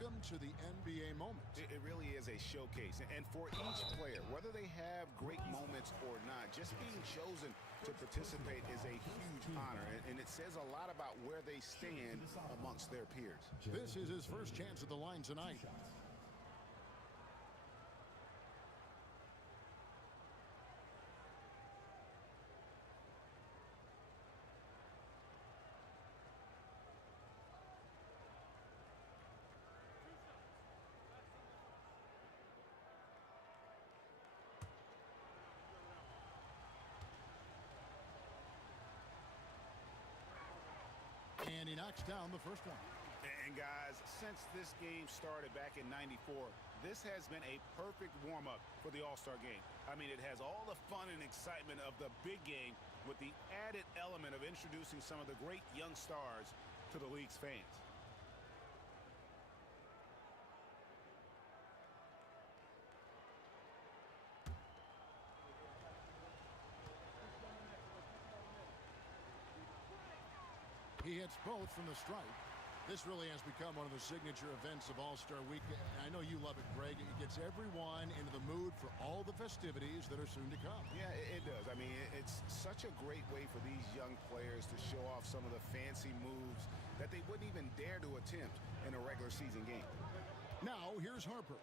welcome to the NBA moment. It really is a showcase. And for each player, whether they have great moments or not, just being chosen to participate is a huge honor. And it says a lot about where they stand amongst their peers. This is his first chance at the line tonight. And he knocks down the first one. And guys, since this game started back in '94, this has been a perfect warm-up for the All-Star Game. I mean, it has all the fun and excitement of the big game with the added element of introducing some of the great young stars to the league's fans. He hits both from the stripe. This really has become one of the signature events of All-Star Week. I know you love it, Greg. It gets everyone into the mood for all the festivities that are soon to come. Yeah, it does. I mean, it's such a great way for these young players to show off some of the fancy moves that they wouldn't even dare to attempt in a regular season game. Now, here's Harper.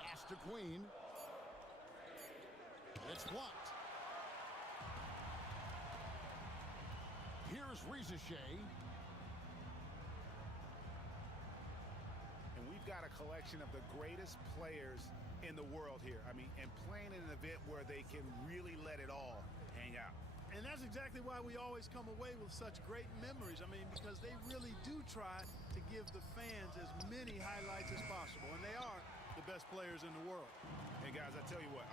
Pass to Queen. It's blocked. Here's Rizichet. And we've got a collection of the greatest players in the world here. I mean, and playing in an event where they can really let it all hang out. And that's exactly why we always come away with such great memories. I mean, because they really do try to give the fans as many highlights as possible. And they are the best players in the world. And guys, I tell you what,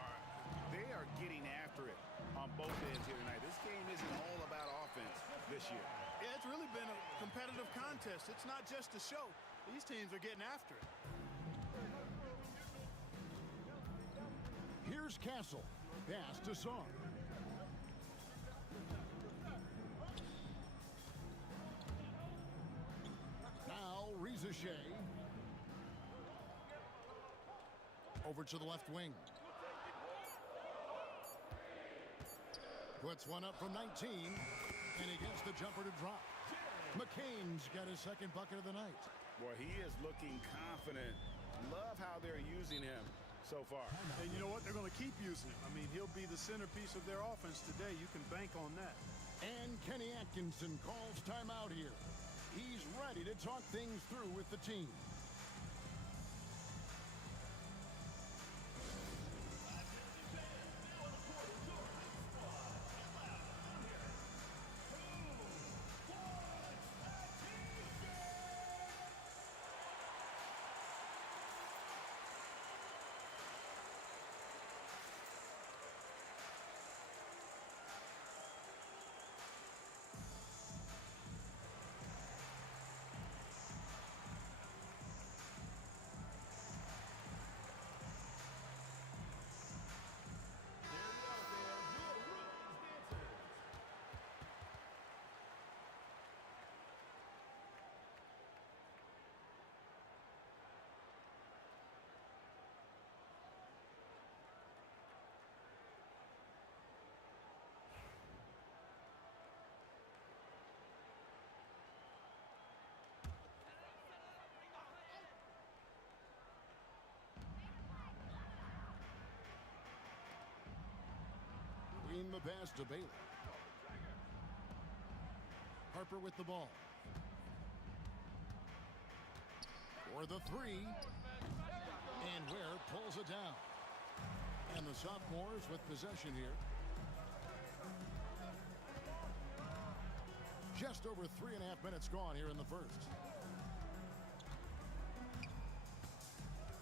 they are getting after it on both ends here tonight. This game isn't all about offense this year. Yeah, it's really been a competitive contest. It's not just a show. These teams are getting after it. Here's Castle. Pass to Song. Now Rizichet. Over to the left wing. Puts one up from 19, and he gets the jumper to drop. McCain's got his second bucket of the night. Boy, he is looking confident. Love how they're using him so far. And you know what? They're going to keep using him. I mean, he'll be the centerpiece of their offense today. You can bank on that. And Kenny Atkinson calls timeout here. He's ready to talk things through with the team. Green the pass to Bailey. Harper with the ball. For the three. And Ware pulls it down. And the sophomores with possession here. Just over 3.5 minutes gone here in the first.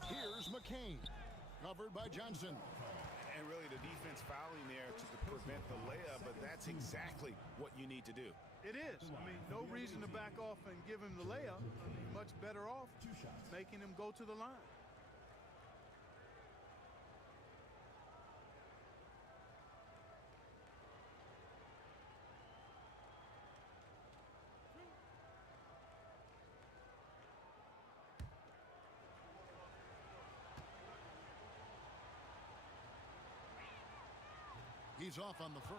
Here's McCain. Covered by Johnson. And really the defense fouling there to prevent the layup, but that's exactly what you need to do. It is. I mean, no reason to back off and give him the layup. Much better off making him go to the line. He's off on the first.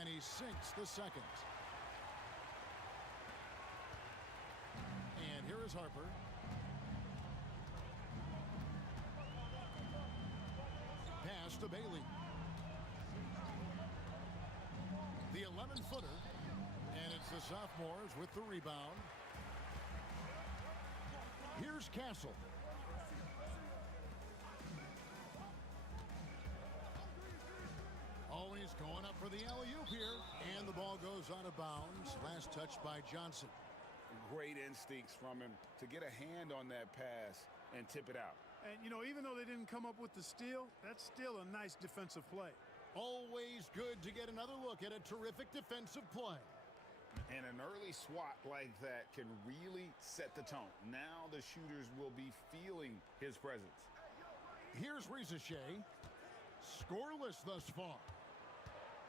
And he sinks the second. And here is Harper. Pass to Bailey. The 11-footer. And it's the sophomores with the rebound. Here's Castle. Always going up for the alley-oop here. And the ball goes out of bounds. Last touch by Johnson. Great instincts from him to get a hand on that pass and tip it out. And, you know, even though they didn't come up with the steal, that's still a nice defensive play. Always good to get another look at a terrific defensive play. And an early swat like that can really set the tone. Now the shooters will be feeling his presence. Here's Rizichet. Scoreless thus far.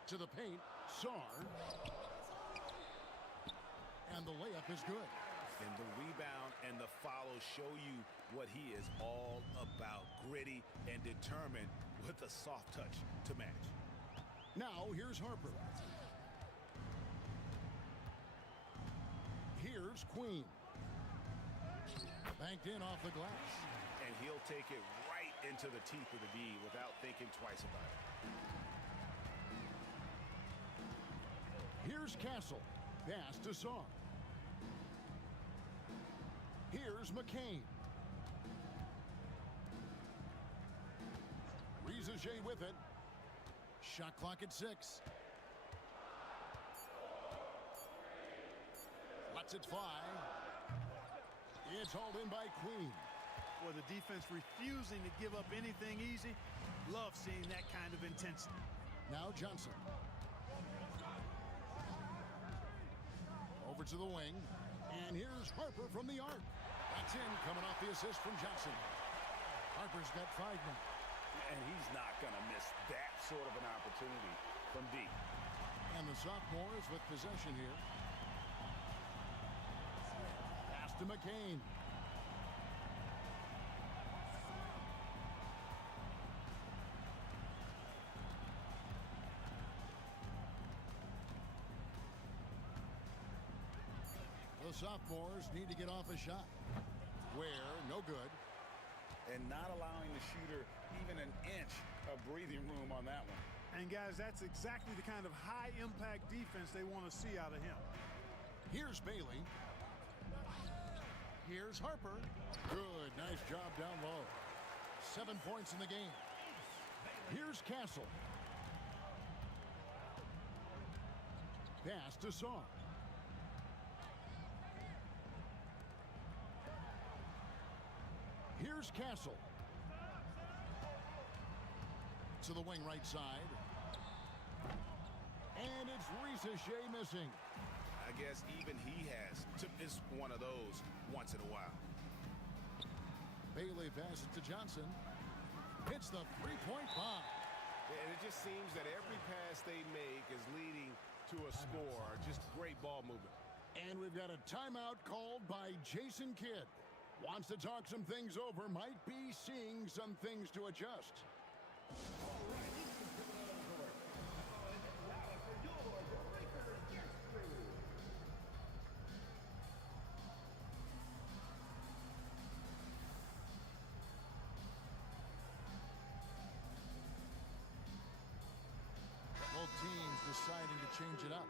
To the paint, Sarr. And the layup is good. And the rebound and the follow show you what he is all about. Gritty and determined with a soft touch to match. Now here's Harper. Here's Queen. Banked in off the glass. And he'll take it right into the teeth of the D without thinking twice about it. Here's Castle. Pass to Sarr. Here's McCain. Rizichet with it. Shot clock at 6. Lets it fly. It's hauled in by Queen. Boy, the defense refusing to give up anything easy. Love seeing that kind of intensity. Now Johnson. Over to the wing. And here's Harper from the arc. That's in, coming off the assist from Johnson. Harper's got 5 now. And he's not going to miss that sort of an opportunity from deep. And the sophomores with possession here. Pass to McCain. The sophomores need to get off a shot. Where, no good. And not allowing the shooter even an inch of breathing room on that one. And guys, that's exactly the kind of high-impact defense they want to see out of him. Here's Bailey. Here's Harper. Good, nice job down low. 7 points in the game. Here's Castle. Pass to Sarr. Here's Castle. To the wing right side. And it's Rizichet missing. I guess even he has to miss one of those once in a while. Bailey passes to Johnson. Hits the three-point bomb. And it just seems that every pass they make is leading to a score. Just great ball movement. And we've got a timeout called by Jason Kidd. Wants to talk some things over. Might be seeing some things to adjust. Both teams deciding to change it up.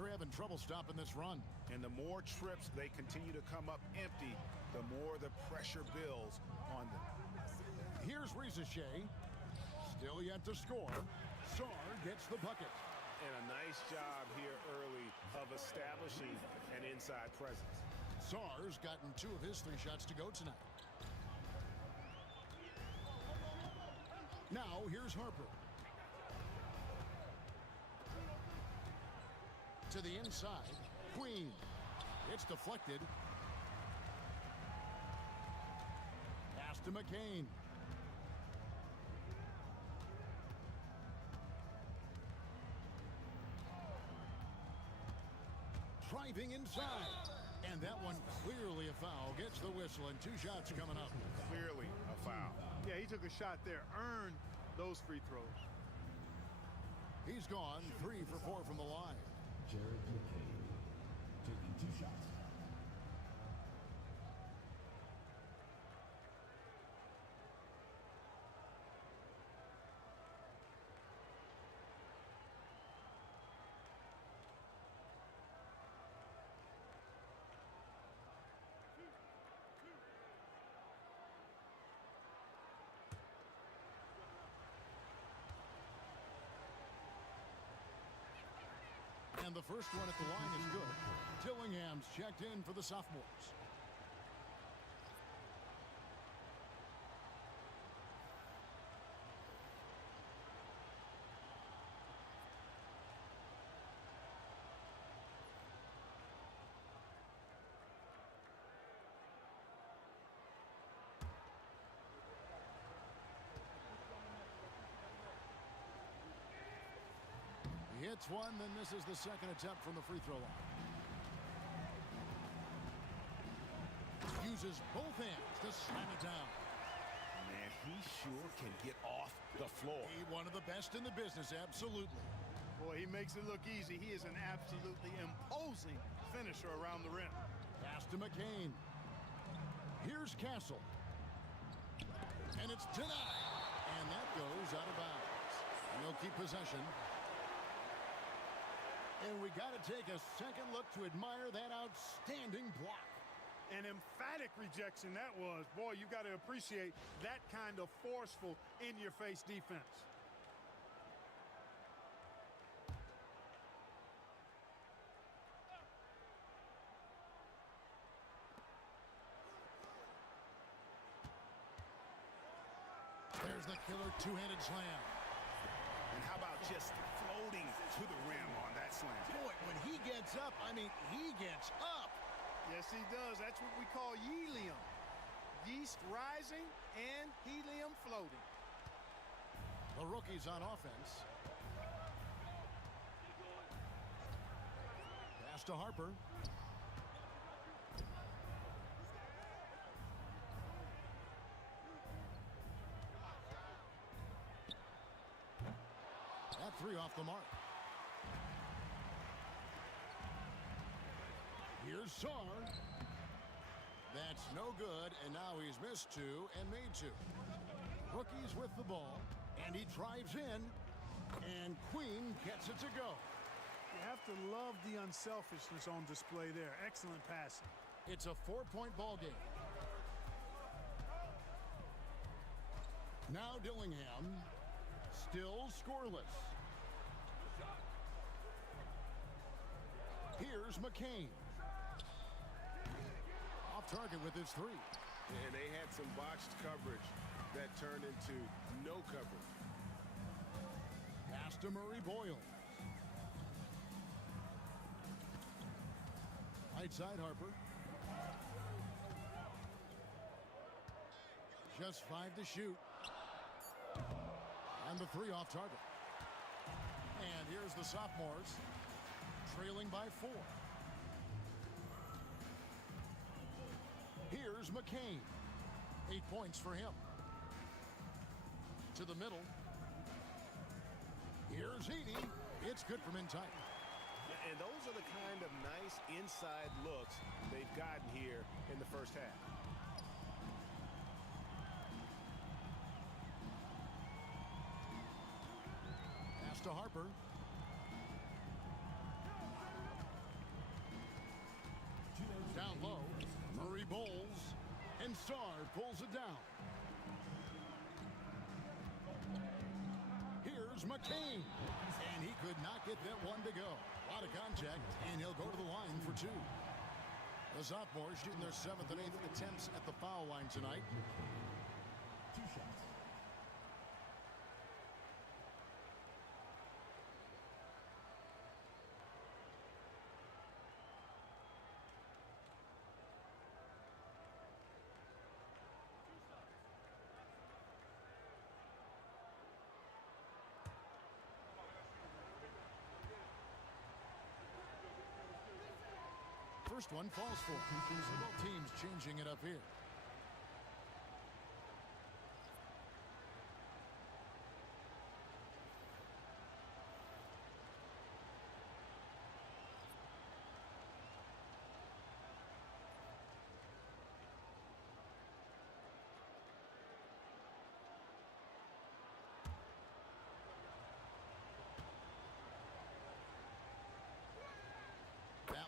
They're having trouble stopping this run. And the more trips they continue to come up empty, the more the pressure builds on them. Here's Rizichet. Still yet to score. Sarr gets the bucket. And a nice job here early of establishing an inside presence. Sarr's gotten 2 of his 3 shots to go tonight. Now here's Harper. To the inside. Queen. It's deflected. Pass to McCain. Driving inside. And that one clearly a foul. Gets the whistle and 2 shots coming up. Clearly a foul. Yeah, he took a shot there. Earned those free throws. He's gone 3 for 4 from the line. Jared McCain taking 2 shots. And the first one at the line is good. Dillingham's checked in for the sophomores. He hits one, then misses the second attempt from the free throw line. Uses both hands to slam it down. Man, he sure can get off the floor. One of the best in the business, absolutely. Boy, he makes it look easy. He is an absolutely imposing finisher around the rim. Pass to McCain. Here's Castle. And it's denied. And that goes out of bounds. And they'll keep possession. And we got to take a second look to admire that outstanding block. An emphatic rejection that was. Boy, you got to appreciate that kind of forceful, in-your-face defense. There's the killer two-handed slam. And how about just floating to the rim on that slam? Boy, when he gets up, I mean, he gets up. Yes, he does. That's what we call helium. Yeast rising and helium floating. The rookie's on offense. Pass to Harper. That 3 off the mark. Here's Sarr. That's no good, and now he's missed 2 and made 2. Rookie's with the ball, and he drives in, and Queen gets it to go. You have to love the unselfishness on display there. Excellent passing. It's a 4-point ball game. Now Dillingham, still scoreless. Here's McCain. Off target with his 3. And they had some botched coverage that turned into no coverage. Pass to Murray Boyle. Right side Harper. Just 5 to shoot. And the 3 off target. And here's the sophomores, trailing by 4. Here's McCain. 8 points for him. To the middle. Here's Edey. It's good from inside. And those are the kind of nice inside looks they've gotten here in the first half. Pass to Harper. Down low. Murray bowls. And Sarr pulls it down. Here's McCain. And he could not get that one to go. A lot of contact, and he'll go to the line for 2. The sophomores shooting their 7th and 8th attempts at the foul line tonight. 2 shots. First one falls for. Both teams changing it up here.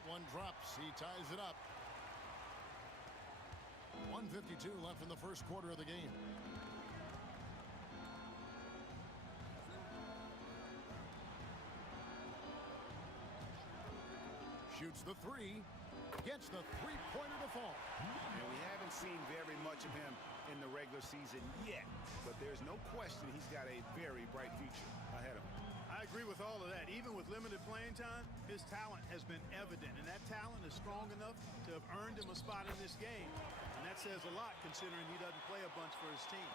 One drops. He ties it up. 1:52 left in the first quarter of the game. Shoots the 3. Gets the three-pointer to fall. And we haven't seen very much of him in the regular season yet. But there's no question he's got a very bright future ahead of him. I agree with all of that. Even with limited playing time, his talent has been evident, and that talent is strong enough to have earned him a spot in this game. And that says a lot considering he doesn't play a bunch for his team.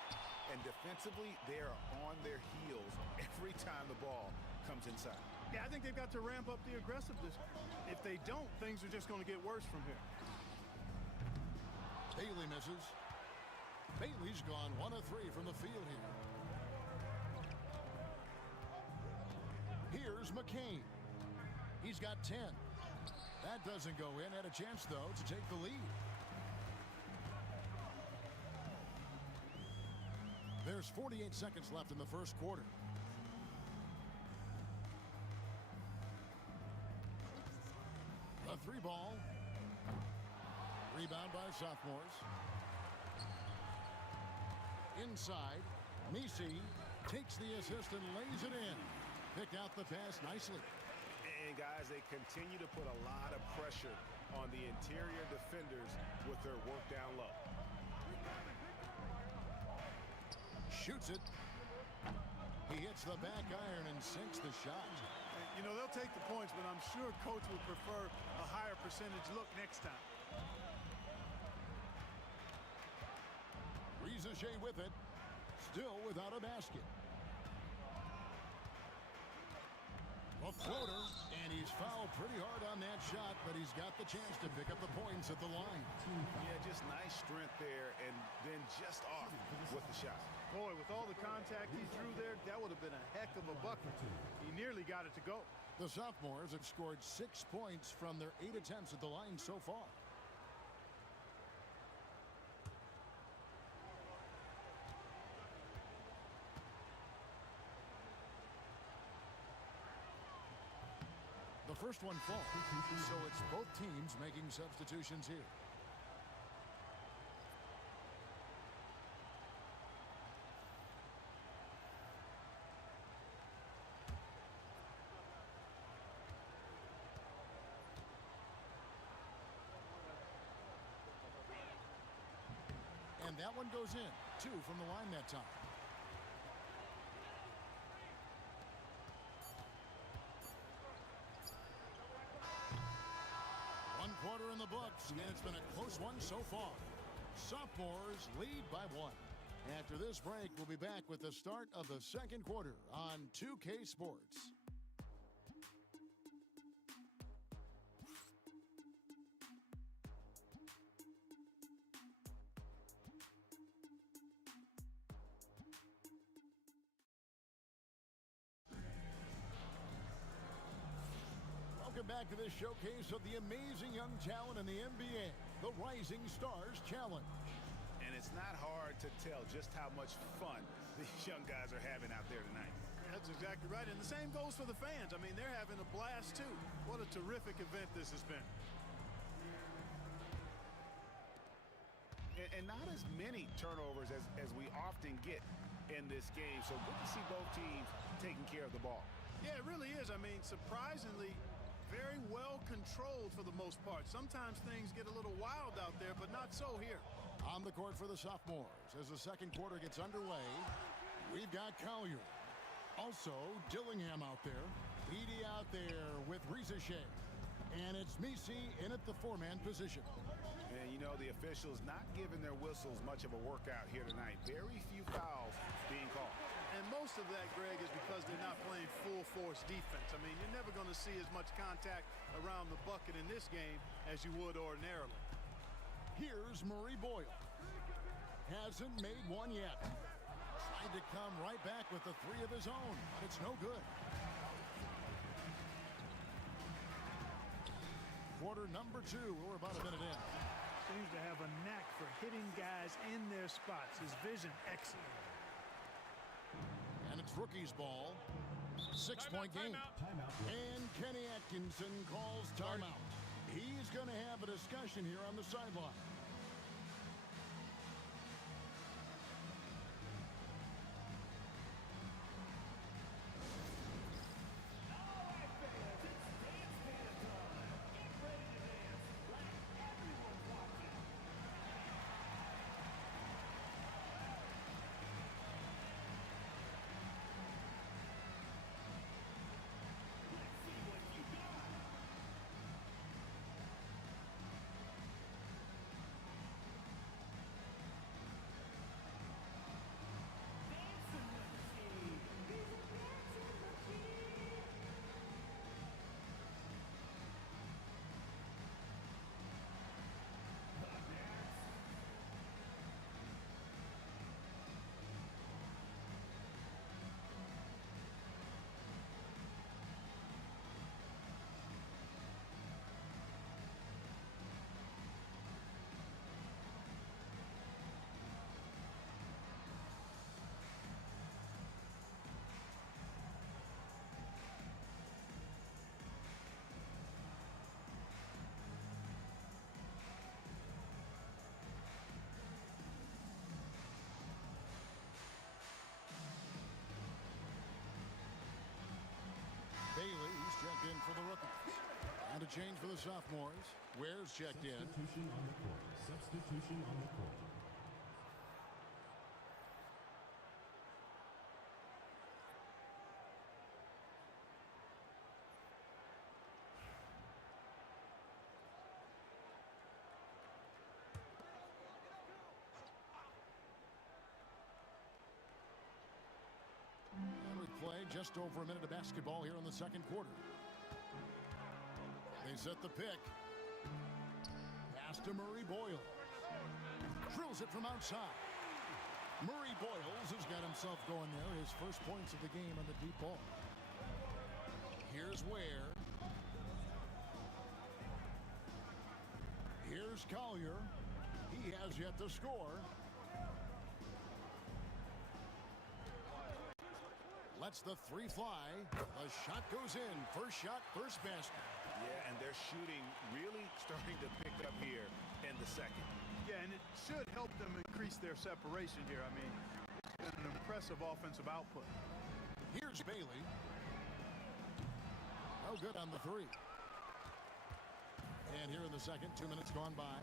And defensively, they are on their heels every time the ball comes inside. Yeah, I think they've got to ramp up the aggressiveness. If they don't, things are just going to get worse from here. Bailey misses. Bailey's gone 1 of 3 from the field here. Here's McCain. He's got 10. That doesn't go in. Had a chance, though, to take the lead. There's 48 seconds left in the first quarter. A 3 ball. Rebound by sophomores. Inside. Misi takes the assist and lays it in. Picked out the pass nicely. And guys, they continue to put a lot of pressure on the interior defenders with their work down low. Shoots it. He hits the back iron and sinks the shot. You know, they'll take the points, but I'm sure coach would prefer a higher percentage look next time. Rizachet with it. Still without a basket. A floater, and he's fouled pretty hard on that shot, but he's got the chance to pick up the points at the line. Yeah, just nice strength there, and then just off with the shot. Boy, with all the contact he drew there, that would have been a heck of a bucket. He nearly got it to go. The sophomores have scored 6 points from their 8 attempts at the line so far. The first one falls, so it's both teams making substitutions here. And that one goes in. 2 from the line that time. Quarter in the books, and it's been a close one so far. Sophomores lead by 1. After this break, we'll be back with the start of the second quarter on 2K Sports. Welcome back to this showcase of the amazing young talent in the NBA, the Rising Stars Challenge. And it's not hard to tell just how much fun these young guys are having out there tonight. That's exactly right, and the same goes for the fans. I mean, they're having a blast, too. What a terrific event this has been. And not as many turnovers as we often get in this game, so good to see both teams taking care of the ball. Yeah, it really is. I mean, surprisingly, very well controlled for the most part. Sometimes things get a little wild out there, but not so here. On the court for the sophomores as the second quarter gets underway, we've got Collier. Also, Dillingham out there. Edie out there with Shea. And it's Misi in at the four-man position. And, you know, the officials not giving their whistles much of a workout here tonight. Very few fouls being called. And most of that, Greg, is because they're not playing full-force defense. I mean, you're never going to see as much contact around the bucket in this game as you would ordinarily. Here's Murray Boyle. Hasn't made one yet. Tried to come right back with the three of his own, but it's no good. Quarter number 2. We're about a minute in. Seems to have a knack for hitting guys in their spots. His vision excellent. And it's rookie's ball. 6-point game. Timeout. And Kenny Atkinson calls timeout. He's going to have a discussion here on the sideline. Bailey's checked in for the rookies. And a change for the sophomores. Ware's checked in. Substitution on the court. Substitution on the court. And we play just over a minute of basketball here in the second quarter. They set the pick. Pass to Murray Boyle. Drills it from outside. Murray Boyles has got himself going there. His first points of the game on the deep ball. Here's Ware. Here's Collier. He has yet to score. Lets the three fly. The shot goes in. First shot, first basket. Yeah, and they're shooting really starting to pick up here in the second. Yeah, and it should help them increase their separation here. I mean, it's been an impressive offensive output. Here's Bailey. No good on the three. And here in the second, 2 minutes gone by.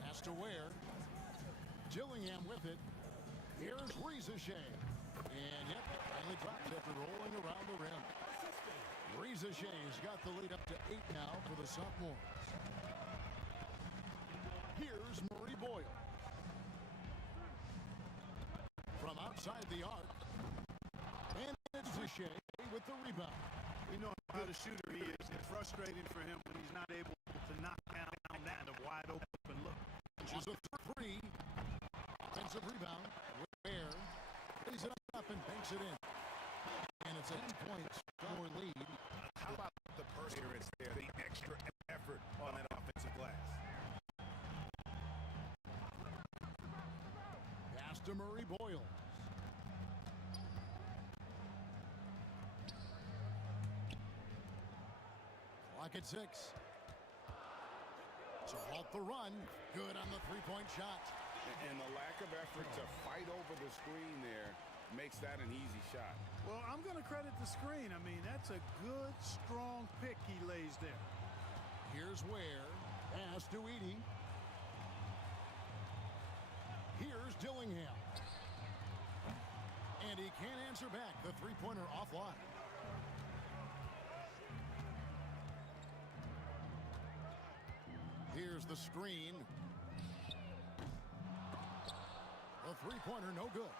Pass to Ware. Dillingham with it. Here's Shea. And yep, finally dropped after rolling around the rim. Shea's got the lead up to 8 now for the sophomores. Here's Murray Boyle. From outside the arc. And it's Shea with the rebound. We know how the shooter he is. It's frustrating for him when he's not able to knock down that wide open look. Just a three. Offensive rebound. Ware lays it up and banks it in. And it's a 10-point score lead. How about the perseverance there, the extra effort on that offensive glass? Pass to Murray Boyle. Clock at 6. To halt the run. Good on the three-point shot. And the lack of effort to fight over the screen there makes that an easy shot. Well, I'm going to credit the screen. I mean, that's a good, strong pick he lays there. Here's Ware. Pass to Edie. Here's Dillingham. And he can't answer back. The three-pointer offline. Here's the screen. The three-pointer no good.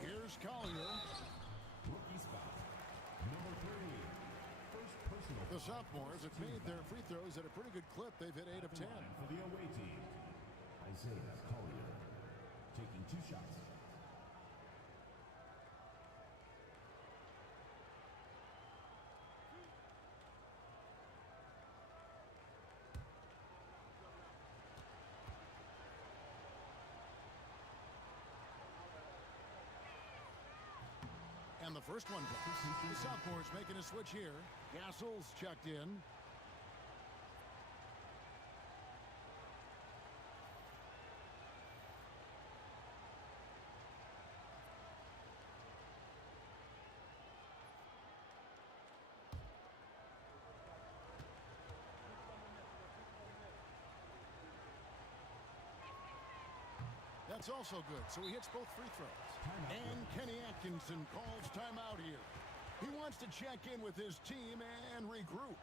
Here's Collier. Rookie spot. Number 3. First personal. The sophomores have made their free throws at a pretty good clip. They've hit 8 of 10. For the away team, Isaiah Collier taking 2 shots. And the first one goes. The sophomores making a switch here. Gassel's checked in. That's also good, so he hits both free throws. And Kenny Atkinson calls timeout here. He wants to check in with his team and regroup.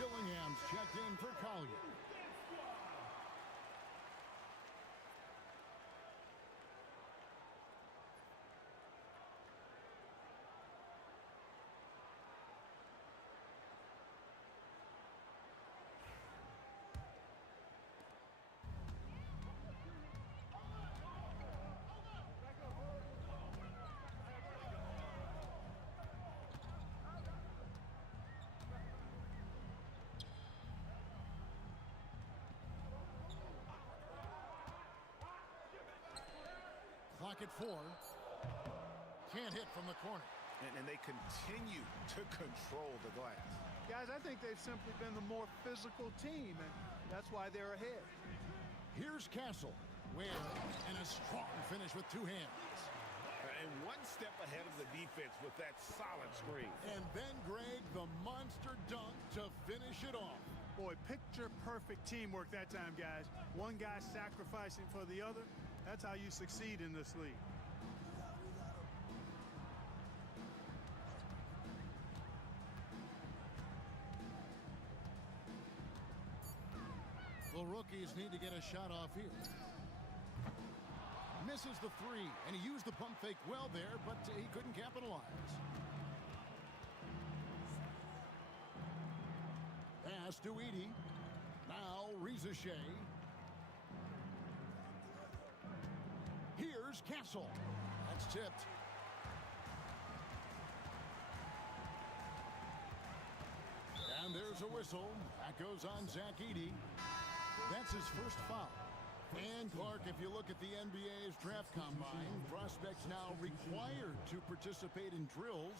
Dillingham's checked in for Collier. Clock at 4. Can't hit from the corner. And they continue to control the glass. Guys, I think they've simply been the more physical team, and that's why they're ahead. Here's Castle. Ware, and a strong finish with 2 hands. And one step ahead of the defense with that solid screen. And then Greg, the monster dunk to finish it off. Boy, picture-perfect teamwork that time, guys. One guy sacrificing for the other. That's how you succeed in this league. The rookies need to get a shot off here. Misses the 3, and he used the pump fake well there, but he couldn't capitalize. Pass to Edie. Now Rizachet. Here's Castle. That's tipped. And there's a whistle. That goes on Zach Edey. That's his first foul. And Clark, if you look at the NBA's draft combine, prospects now required to participate in drills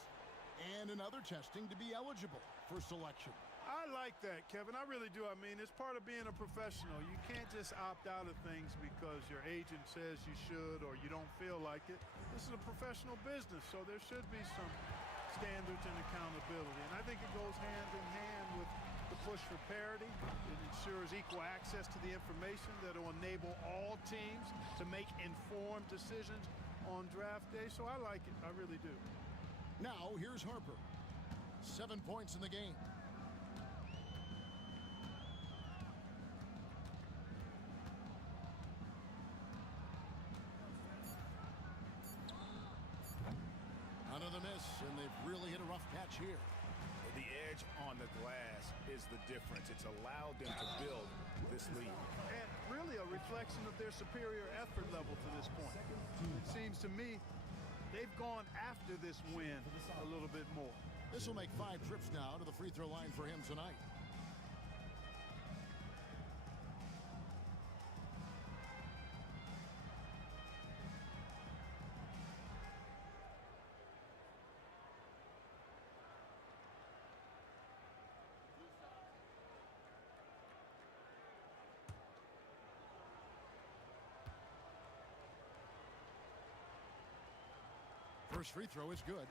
and in other testing to be eligible for selection. I like that, Kevin. I really do. I mean, it's part of being a professional. You can't just opt out of things because your agent says you should or you don't feel like it. This is a professional business, so there should be some standards and accountability. And I think it goes hand in hand with the push for parity. It ensures equal access to the information that will enable all teams to make informed decisions on draft day. So I like it. I really do. Now, here's Harper. 7 points in the game. Another miss, and they've really hit a rough patch here. The edge on the glass is the difference. It's allowed them to build this lead. And really a reflection of their superior effort level to this point. It seems to me they've gone after this win a little bit more. This will make 5 trips now to the free throw line for him tonight. First free throw is good.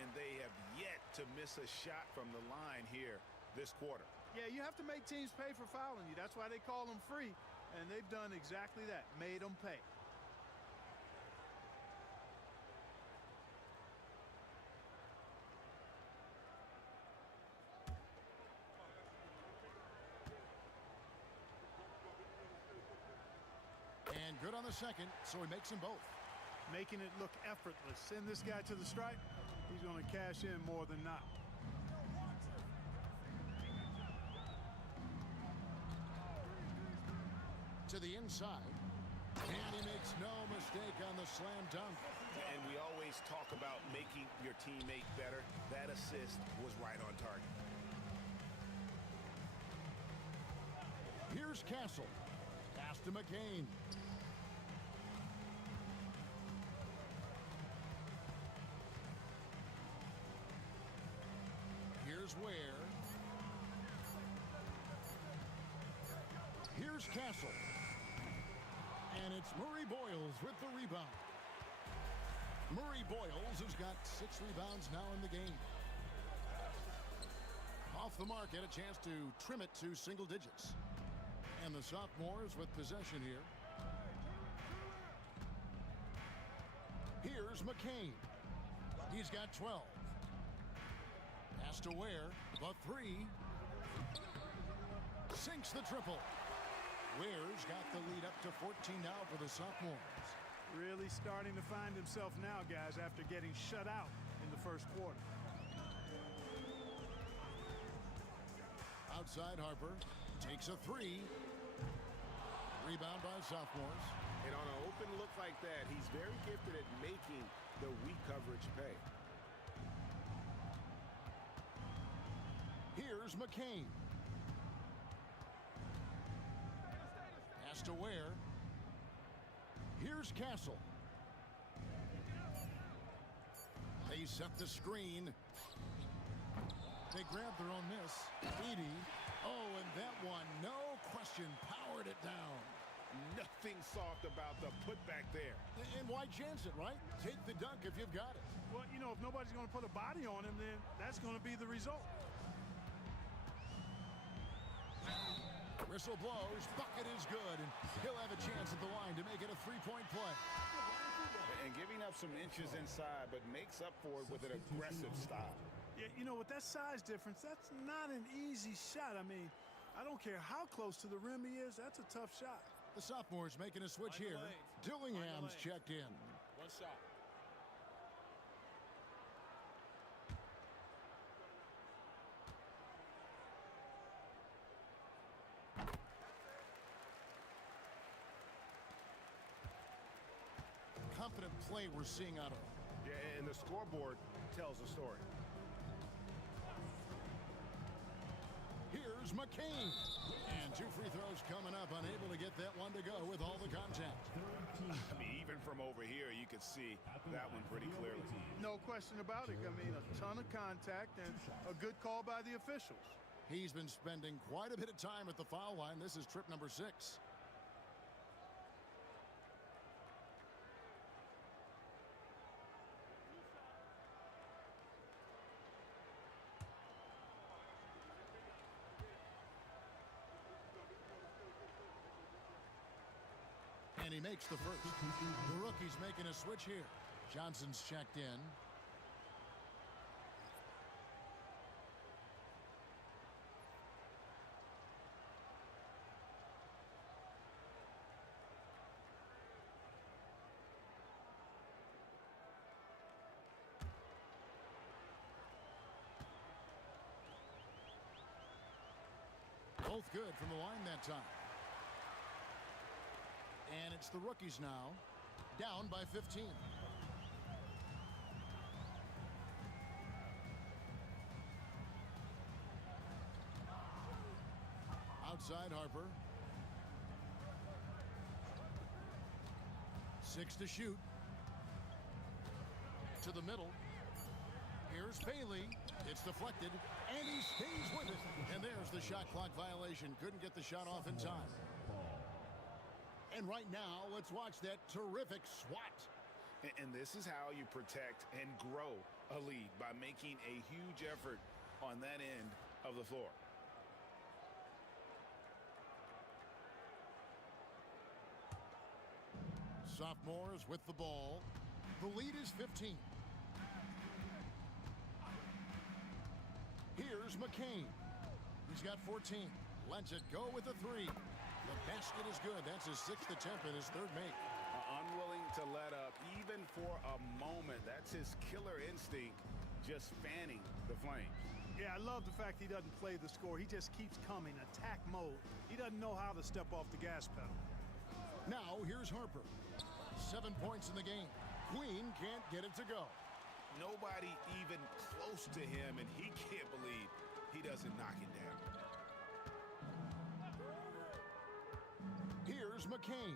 And they have yet to miss a shot from the line here this quarter. Yeah, you have to make teams pay for fouling you. That's why they call them free. And they've done exactly that, made them pay. And good on the second, so he makes them both. Making it look effortless. Send this guy to the stripe. He's going to cash in more than not. To the inside. And he makes no mistake on the slam dunk. And we always talk about making your teammate better. That assist was right on target. Here's Castle. Pass to McCain. Here's Ware. Here's Castle. And it's Murray Boyles with the rebound. Murray Boyles has got 6 rebounds now in the game. Off the mark, had a chance to trim it to single digits. And the sophomores with possession here. Here's McCain. He's got 12. Pass to Ware. The 3. Sinks the triple. Ware's got the lead up to 14 now for the sophomores. Really starting to find himself now, guys, after getting shut out in the first quarter. Outside Harper. Takes a 3. Rebound by sophomores. And on an open look like that, he's very gifted at making the weak coverage pay. Here's McCain. Pass to Ware. Here's Castle. They set the screen. They grabbed their own miss. Edie. Oh, and that one, no question, powered it down. Nothing soft about the putback there. And why chance it, right? Take the dunk if you've got it. Well, you know, if nobody's going to put a body on him, then that's going to be the result. Whistle blows, bucket is good, and he'll have a chance at the line to make it a 3-point play. And giving up some inches inside, but makes up for it with an aggressive style. Yeah, you know, with that size difference, that's not an easy shot. I mean, I don't care how close to the rim he is, that's a tough shot. The sophomores making a switch here. Dillingham's checked in. One shot. Confident play we're seeing out of him. Yeah, and the scoreboard tells the story. Here's McCain. And 2 free throws coming up, unable to get that one to go with all the contact. I mean, even from over here, you could see that one pretty clearly. No question about it. I mean, a ton of contact and a good call by the officials. He's been spending quite a bit of time at the foul line. This is trip number 6. And he makes the first. The rookie's making a switch here. Johnson's checked in. Both good from the line that time. And it's the rookies now, down by 15. Outside Harper. 6 to shoot. To the middle. Here's Bailey. It's deflected, and he stays with it. And there's the shot clock violation. Couldn't get the shot off in time. And right now, let's watch that terrific swat. And this is how you protect and grow a lead, by making a huge effort on that end of the floor. Sophomores with the ball. The lead is 15. Here's McCain. He's got 14. Lets it go with a 3. The basket is good. That's his 6th attempt and his 3rd make. Unwilling to let up even for a moment. That's his killer instinct, just fanning the flames. Yeah, I love the fact he doesn't play the score. He just keeps coming, attack mode. He doesn't know how to step off the gas pedal. Now here's Harper. 7 points in the game. Queen can't get it to go. Nobody even close to him, and he can't believe he doesn't knock it down. Here's McCain.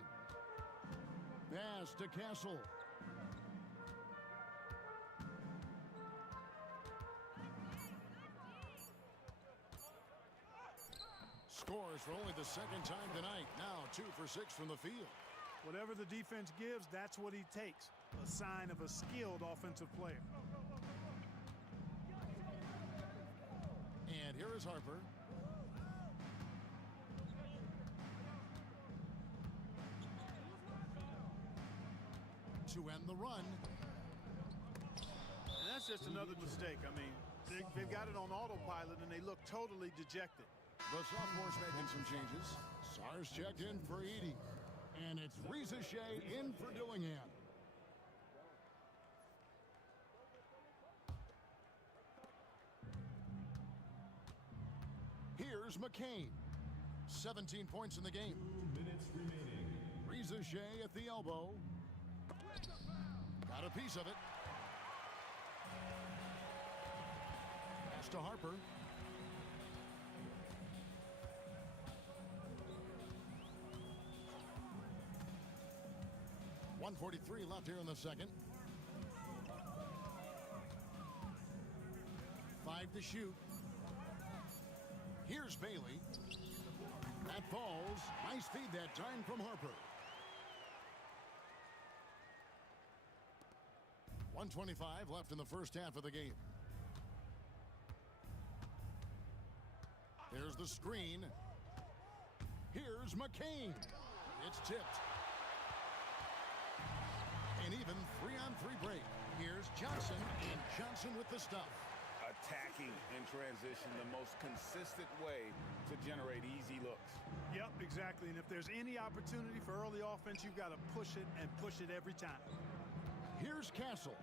Pass to Castle. Scores for only the 2nd time tonight. Now 2 for 6 from the field. Whatever the defense gives, that's what he takes. A sign of a skilled offensive player. And here is Harper. To end the run. And that's just another mistake. I mean, they've got it on autopilot, and they look totally dejected. The sophomores making some changes. Sars checked in for Edie. And it's Shea in for Dillingham. Here's McCain. 17 points in the game. 2 minutes remaining. Shea at the elbow. Got a piece of it. Pass to Harper. .143 left here in the second. 5 to shoot. Here's Bailey. That falls. Nice feed that time from Harper. 1:25 left in the first half of the game. There's the screen. Here's McCain. It's tipped. An even 3-on-3 break. Here's Johnson, and Johnson with the stuff. Attacking in transition, the most consistent way to generate easy looks. Yep, exactly. And if there's any opportunity for early offense, you've got to push it and push it every time. Here's Castle,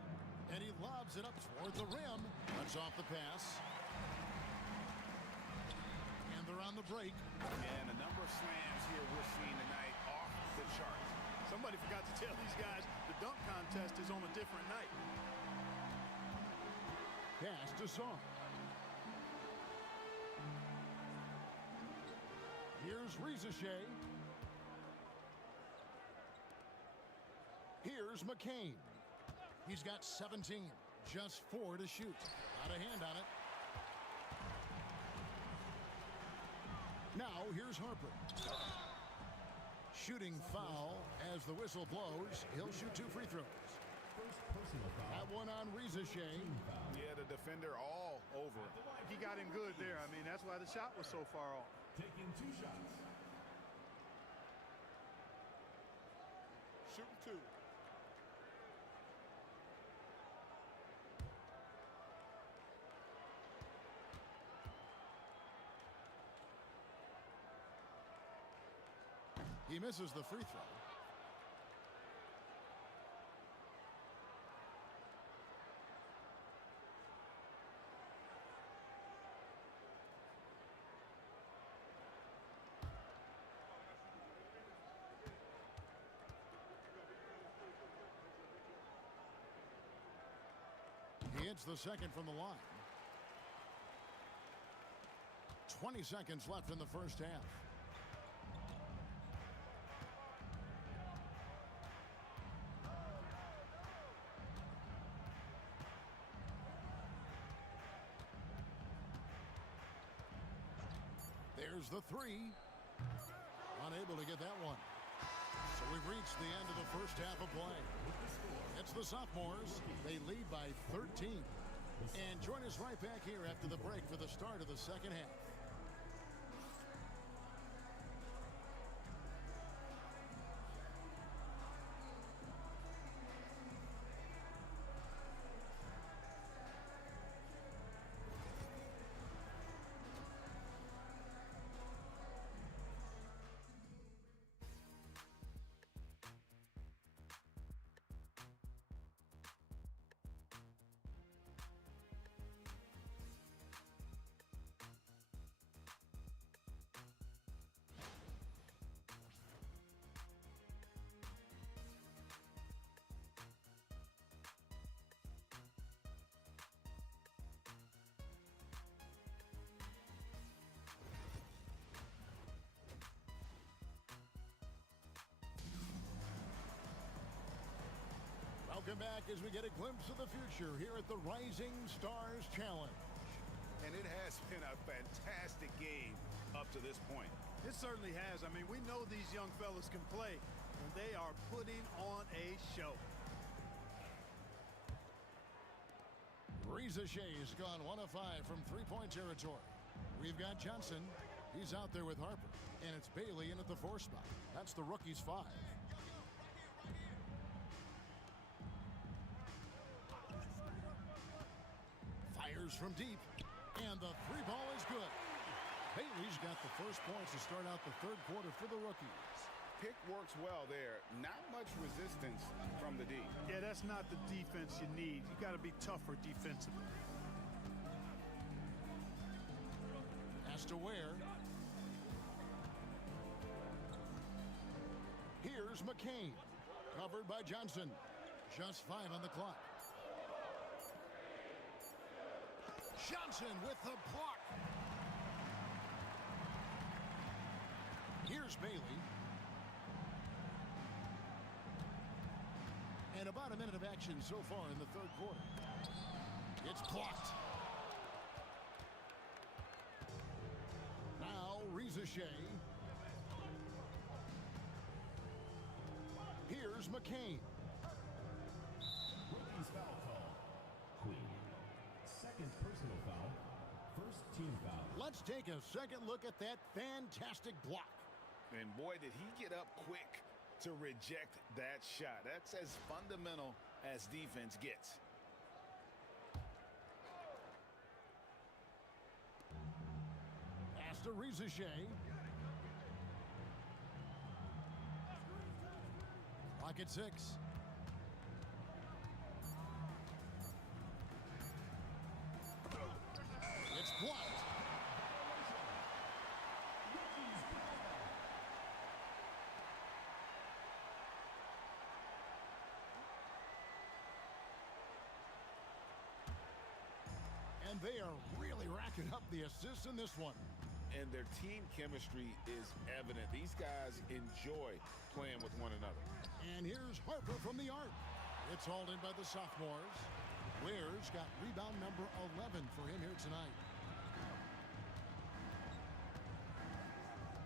and he lobs it up toward the rim. Cuts off the pass. And they're on the break. And a number of slams here we're seeing tonight off the charts. Somebody forgot to tell these guys the dunk contest is on a different night. Pass to Song. Here's Shea. Here's McCain. He's got 17. Just 4 to shoot. Got a hand on it. Now here's Harper. Shooting foul as the whistle blows. He'll shoot 2 free throws. First personal foul. That one on Shea. Yeah, the defender all over. He got him good there. I mean, that's why the shot was so far off. Taking 2 shots. Shooting 2. He misses the free throw. He hits the second from the line. 20 seconds left in the first half. There's the three. Unable to get that one. So we've reached the end of the first half of play. It's the sophomores. They lead by 13. And join us right back here after the break for the start of the second half. Welcome back as we get a glimpse of the future here at the Rising Stars Challenge. And it has been a fantastic game up to this point. It certainly has. I mean, we know these young fellas can play, and they are putting on a show. Reza Shea's gone 1 of 5 from three-point territory. We've got Johnson. He's out there with Harper. And it's Bailey in at the 4 spot. That's the rookie's 5. Fires from deep. And the 3 ball is good. Bailey's got the first points to start out the third quarter for the rookies. Pick works well there. Not much resistance from the D. Yeah, that's not the defense you need. You got to be tougher defensively. Has to wear. Here's McCain. Covered by Johnson. Just 5 on the clock. Johnson with the block. Here's Bailey. And about a minute of action so far in the third quarter. It's blocked. Now Reza Shea. Here's McCain. Rookie's foul call. Queen. Second personal foul. First team foul. Let's take a second look at that fantastic block. And boy, did he get up quick to reject that shot. That's as fundamental as defense gets. Pass to Reza Shea. Clock at 6. It's blocked. And they are really racking up the assists in this one. And their team chemistry is evident. These guys enjoy playing with one another. And here's Harper from the arc. It's hauled in by the sophomores. Ware's got rebound number 11 for him here tonight.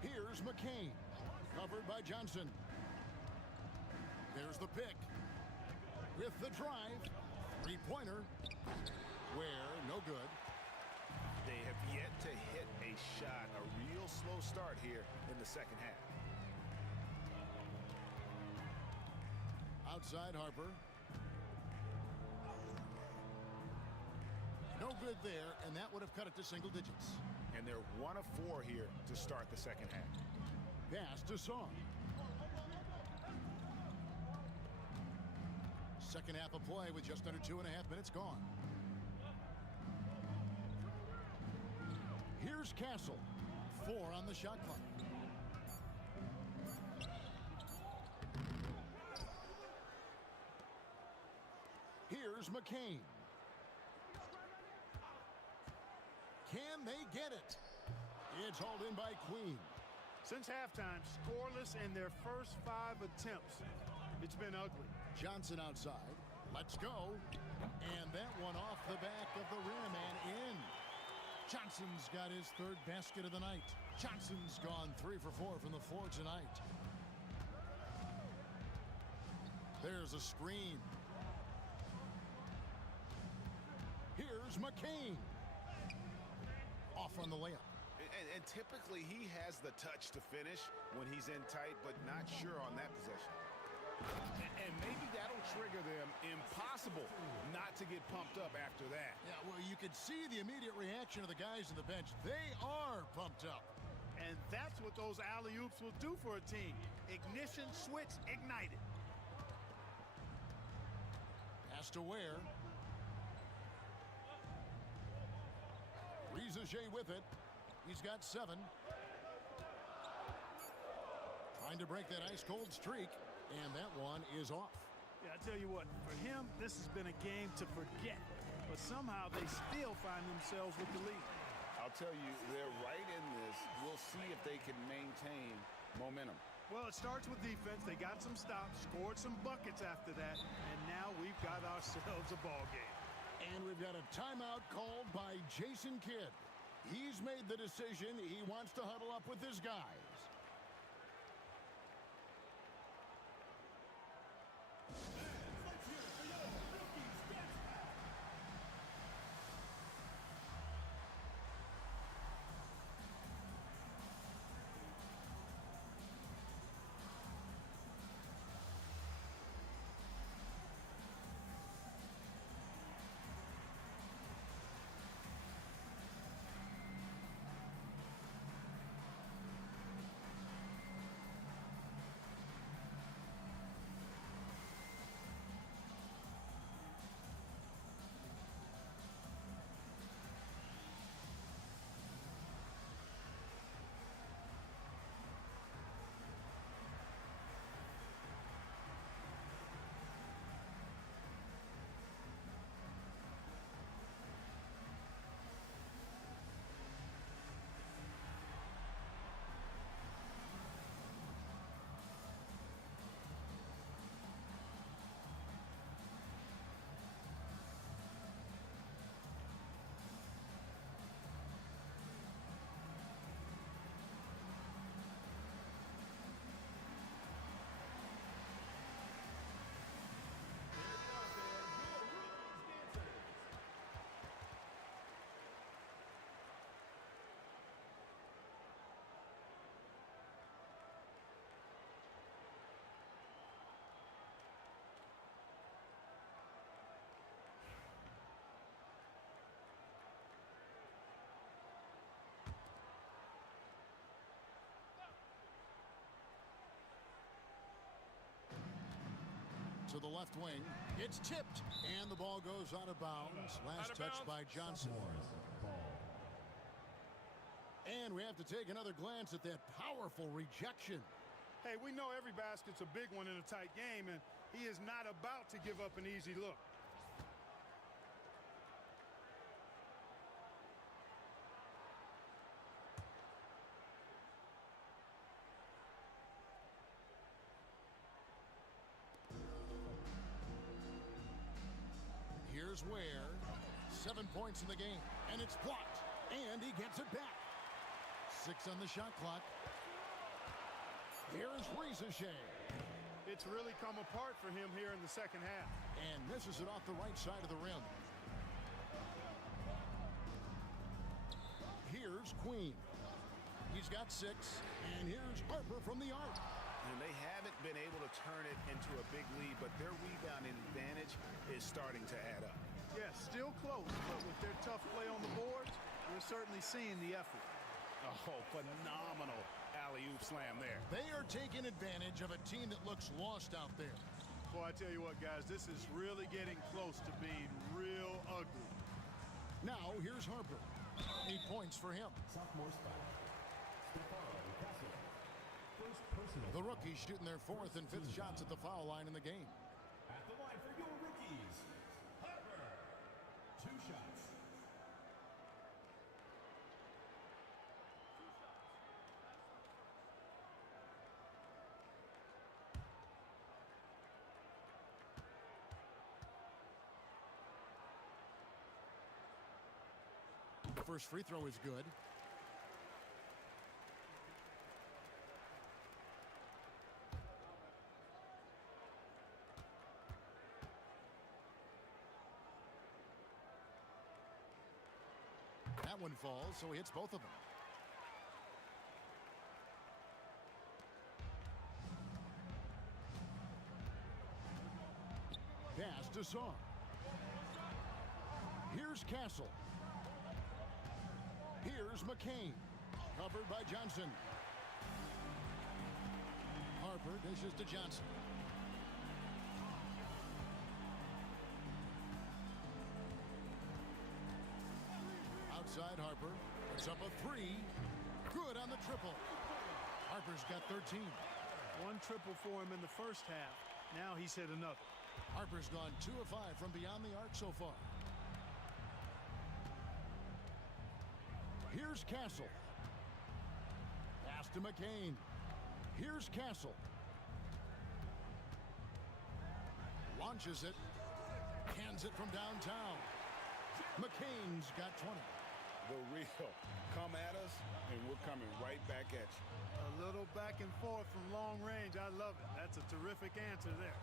Here's McCain. Covered by Johnson. There's the pick. With the drive. Three-pointer. Ware, no good. They have yet to hit a shot. A real slow start here in the second half. Outside Harper. No good there, and that would have cut it to single digits. And they're 1 of 4 here to start the second half. Pass to Song. Second half of play with just under 2.5 minutes gone. Here's Castle. 4 on the shot clock. Here's McCain. and they get it. It's hauled in by Queen. Since halftime, scoreless in their first 5 attempts. It's been ugly. Johnson outside. Let's go. And that one off the back of the rim and in. Johnson's got his 3rd basket of the night. Johnson's gone 3 for 4 from the floor tonight. There's a screen. Here's McCain. Off on the layup. And typically he has the touch to finish when he's in tight, but not sure on that possession. And maybe that'll trigger them. Impossible not to get pumped up after that. Yeah, well, you could see the immediate reaction of the guys on the bench. They are pumped up. And that's what those alley-oops will do for a team. Ignition switch ignited. Pass to Ware. Rizage with it. He's got 7. Trying to break that ice-cold streak, and that one is off. Yeah, I tell you what, for him, this has been a game to forget. But somehow they still find themselves with the lead. I'll tell you, they're right in this. We'll see if they can maintain momentum. Well, it starts with defense. They got some stops, scored some buckets after that, and now we've got ourselves a ball game. And we've got a timeout called by Jason Kidd. He's made the decision. He wants to huddle up with his guys. To the left wing. It's tipped, and the ball goes out of bounds. Last touch by Johnson. And we have to take another glance at that powerful rejection. Hey, we know every basket's a big one in a tight game, and he is not about to give up an easy look. Here's Ware. 7 points in the game, and it's blocked, and he gets it back. 6 on the shot clock. Here's Rizage. It's really come apart for him here in the second half. And misses it off the right side of the rim. Here's Queen. He's got 6, and here's Harper from the arc. And they haven't been able to turn it into a big lead, but their rebounding advantage is starting to add up. Yes, still close, but with their tough play on the boards, we're certainly seeing the effort. Oh, phenomenal alley-oop slam there. They are taking advantage of a team that looks lost out there. Boy, I tell you what, guys, this is really getting close to being real ugly. Now, here's Harper. 8 points for him. Sophomore foul. First personal. The rookies shooting their 4th and 5th shots at the foul line in the game. At the line for your rookies, Harper. 2 shots. first free throw is good. That one falls, so he hits both of them. Pass to Saar. Here's Castle. Here's McCain. Covered by Johnson. Harper dishes to Johnson. Outside Harper. Puts up a three. Good on the triple. Harper's got 13. One triple for him in the first half. Now he's hit another. Harper's gone 2 of 5 from beyond the arc so far. Here's Castle. Pass to McCain. Here's Castle. Launches it. Hands it from downtown. McCain's got 20. The real. Come at us, and we're coming right back at you. A little back and forth from long range. I love it. That's a terrific answer there.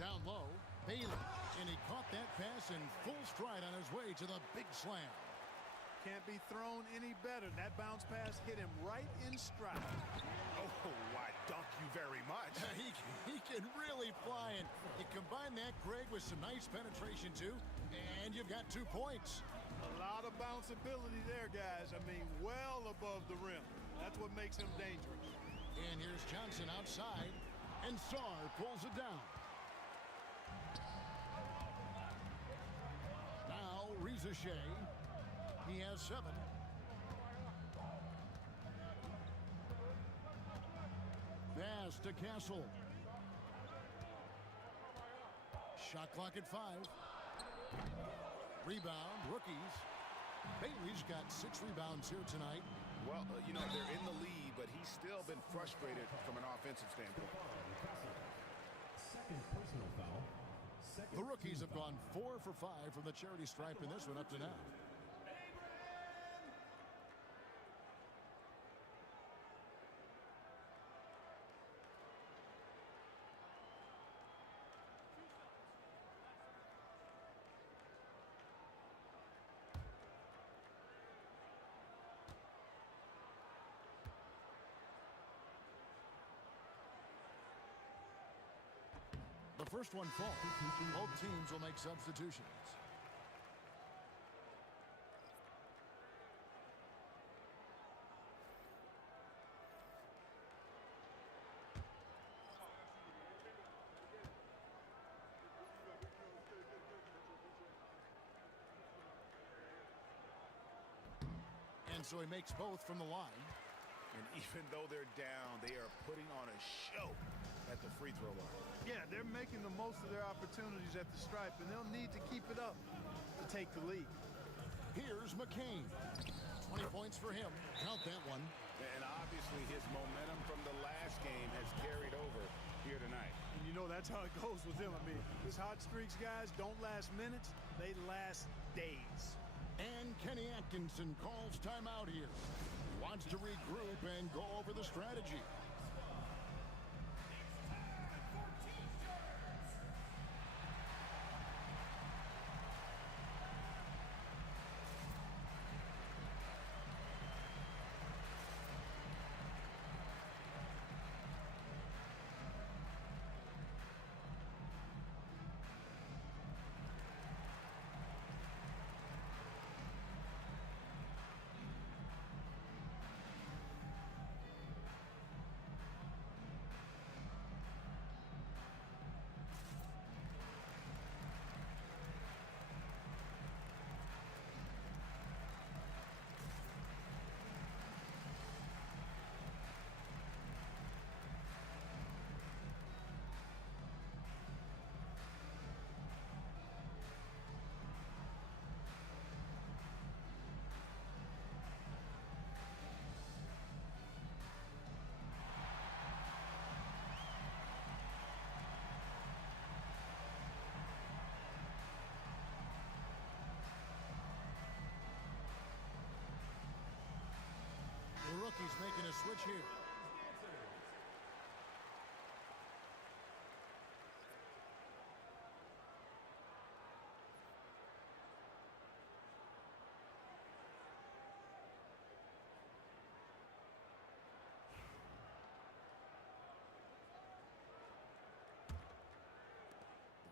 Down low, Bailey. And he caught that pass in full stride on his way to the big slam. Can't be thrown any better. That bounce pass hit him right in stride. Oh, I dunk you very much. He can really fly, and you combine that, Greg, with some nice penetration, too, and you've got 2 points. A lot of bounceability there, guys. I mean, well above the rim. That's what makes him dangerous. And here's Johnson outside, and Saar pulls it down. Now, Shea. He has 7. Pass to Castle. Shot clock at 5. Rebound, rookies. Bailey's got 6 rebounds here tonight. Well, you know, they're in the lead, but he's still been frustrated from an offensive standpoint. Second personal foul. The rookies have gone 4 for 5 from the charity stripe in this one up to now. The first one falls. Both teams will make substitutions. And so he makes both from the line. And even though they're down, they are putting on a show at the free throw line. Yeah, they're making the most of their opportunities at the stripe, and they'll need to keep it up to take the lead. Here's McCain. 20 points for him. Count that one. And obviously his momentum from the last game has carried over here tonight. And you know that's how it goes with him. I mean, his hot streaks, guys, don't last minutes. They last days. And Kenny Atkinson calls timeout here. Wants to regroup and go over the strategy. switch here.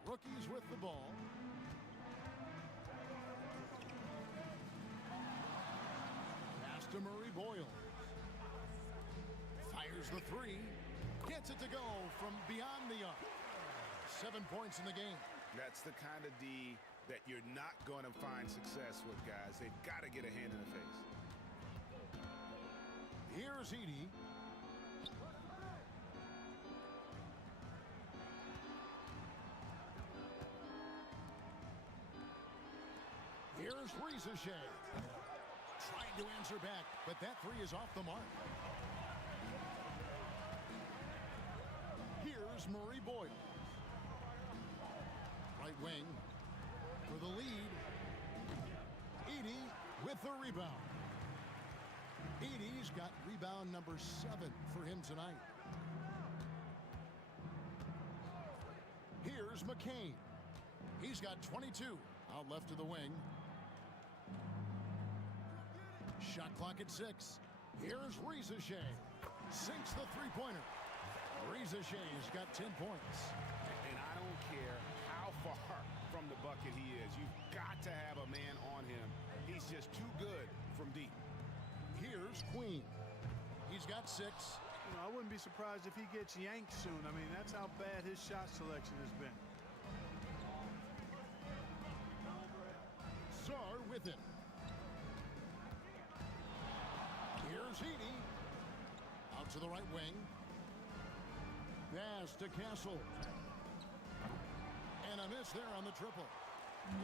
Rookies with the ball. Pass to Murray Boyle. Fires the three. Gets it to go from beyond the arc. 7 points in the game. That's the kind of D that you're not going to find success with, guys. They've got to get a hand in the face. Here's Edey. Here's Rizashea. Trying to answer back, but that three is off the mark. Here's Murray Boyle. Right wing for the lead. Edey with the rebound. Edey's got rebound number 7 for him tonight. Here's McCain. He's got 22 out left to the wing. Shot clock at 6. Here's Rizashea. Sinks the three-pointer. Rizashea's got 10 points. And I don't care how far from the bucket he is. You've got to have a man on him. He's just too good from deep. Here's Queen. He's got 6. You know, I wouldn't be surprised if he gets yanked soon. I mean, that's how bad his shot selection has been. Sarr with it. Here's Edey. Out to the right wing. Pass to Castle. And a miss there on the triple.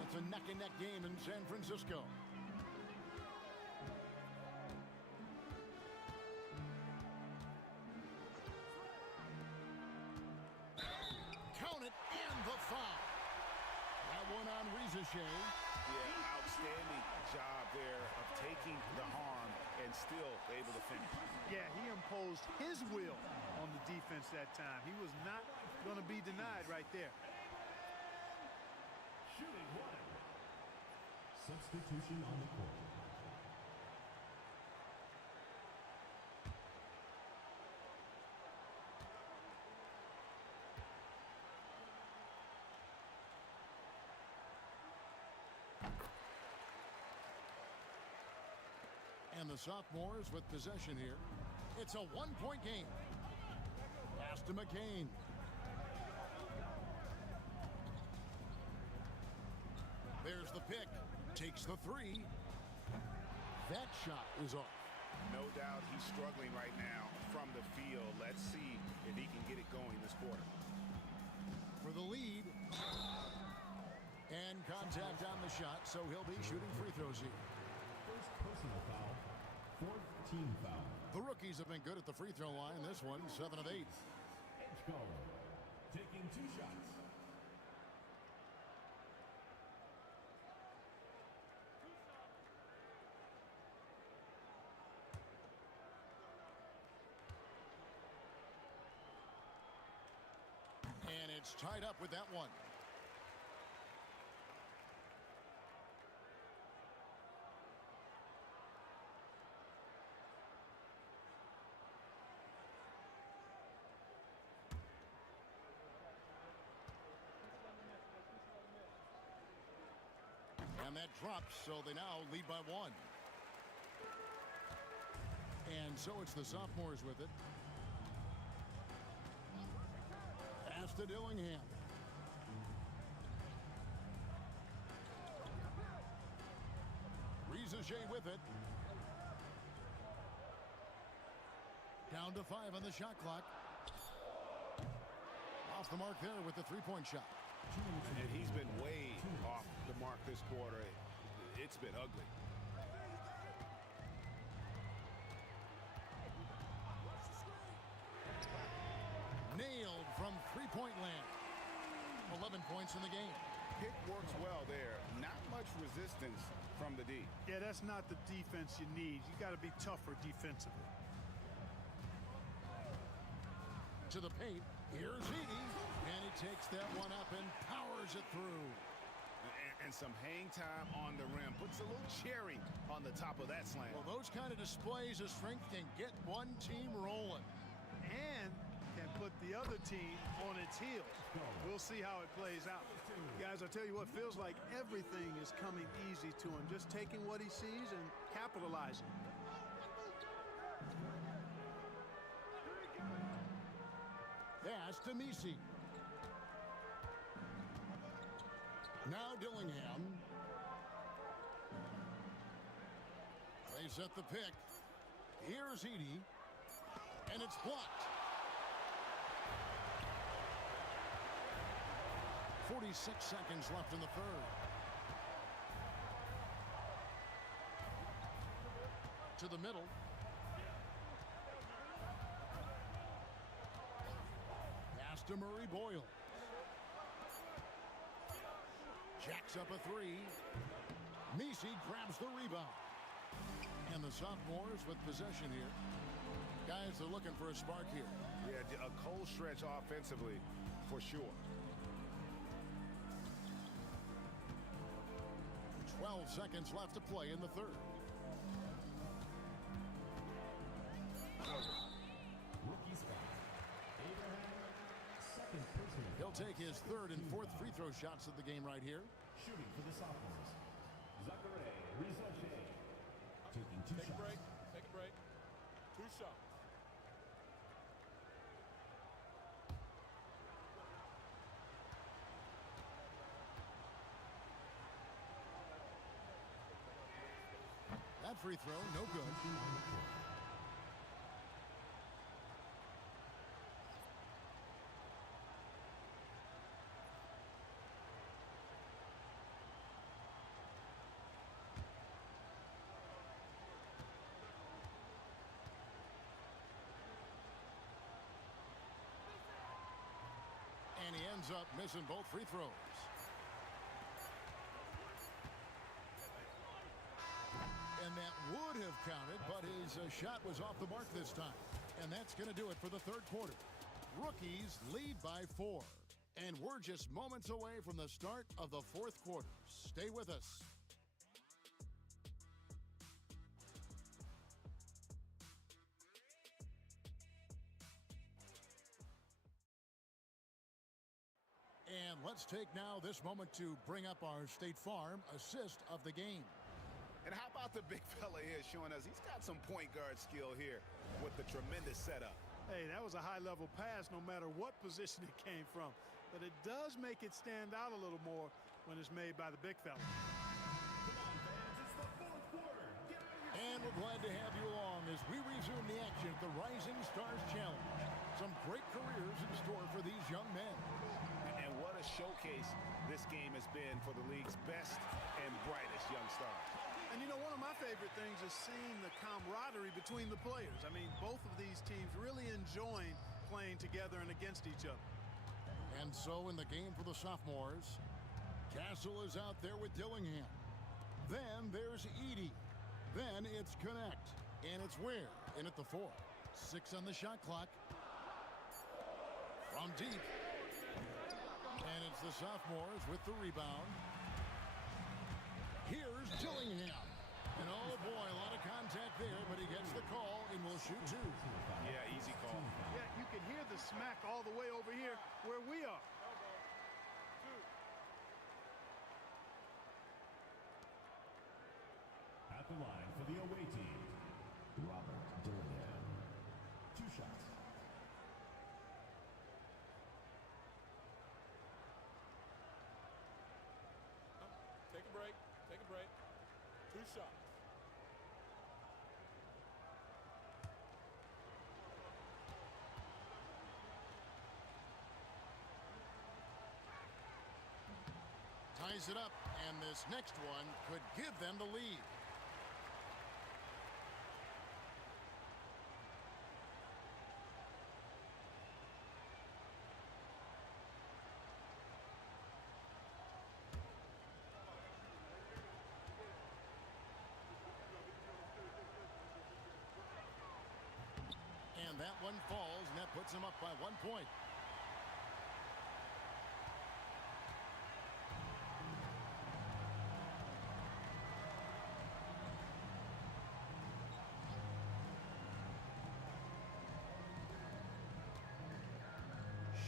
It's a neck-and-neck game in San Francisco. Count it, and the foul. That one on Rizashea. Yeah, outstanding job there of taking the harm and still able to finish. Yeah, he imposed his will on the defense that time. He was not going to be denied right there. Shooting one. Substitution on the court. And the sophomores with possession here. It's a one-point game. Pass to McCain. There's the pick. Takes the three. That shot is off. No doubt he's struggling right now from the field. Let's see if he can get it going this quarter. For the lead. And contact on the shot, so he'll be shooting free throws here. First personal foul. Fourth team foul. The rookies have been good at the free throw line. This one, 7 of 8. Edgecover. Taking 2 shots. And it's tied up with that one. And that drops, so they now lead by 1. And so it's the sophomores with it. Pass to Dillingham. Rizashea with it. Down to 5 on the shot clock. Off the mark there with the three-point shot. And he's been way off the mark this quarter. It's been ugly. Nailed from three-point land. 11 points in the game. Pick works well there. Not much resistance from the D. Yeah, that's not the defense you need. You got to be tougher defensively. to the paint. Here's Edey, and he takes that one up and powers it through. And some hang time on the rim. Puts a little cherry on the top of that slam. Well, those kind of displays of strength can get one team rolling. And can put the other team on its heels. We'll see how it plays out. Guys, I tell you what, feels like everything is coming easy to him. Just taking what he sees and capitalizing. Pass to Messi. Now Dillingham. They set the pick. Here's Edey. And it's blocked. 46 seconds left in the third. To the middle. Pass to Murray Boyle. Jacks up a three. Messi grabs the rebound. And the sophomores with possession here. Guys, they're looking for a spark here. Yeah, a cold stretch offensively, for sure. 12 seconds left to play in the third. Rookie spot. Abraham, second personal. He'll take his third and fourth free throw shots of the game right here. Shooting for the sophomores. Zachary Rizache. Taking two shots. Take a break. 2 shots. That free throw, no good. And he ends up missing both free throws. And that would have counted, but his shot was off the mark this time. And that's going to do it for the third quarter. Rookies lead by 4. And we're just moments away from the start of the fourth quarter. Stay with us. And let's take now this moment to bring up our State Farm assist of the game. And how about the big fella here showing us he's got some point guard skill here with the tremendous setup. Hey, that was a high-level pass no matter what position it came from. But it does make it stand out a little more when it's made by the big fella. Come on, fans, it's the fourth quarter. Get out of your And we're glad to have you along as we resume the action at the Rising Stars Challenge. Some great careers in store for these young men. And what a showcase this game has been for the league's best and brightest young stars. And you know, one of my favorite things is seeing the camaraderie between the players. I mean, both of these teams really enjoying playing together and against each other. And so in the game for the sophomores, Castle is out there with Dillingham. Then there's Edey. Then it's Connect. And it's Ware in at the 4. 6 on the shot clock. From deep. And it's the sophomores with the rebound. Here's Dillingham. And oh boy, a lot of contact there, but he gets the call and will shoot 2. Yeah, easy call. Yeah, you can hear the smack all the way over here where we are. At the line for the away team, Robert Dillingham. 2 shots. Take a break. Take a break. 2 shots. Ties it up, and this next one could give them the lead. And And that one falls, and that puts him up by 1 point.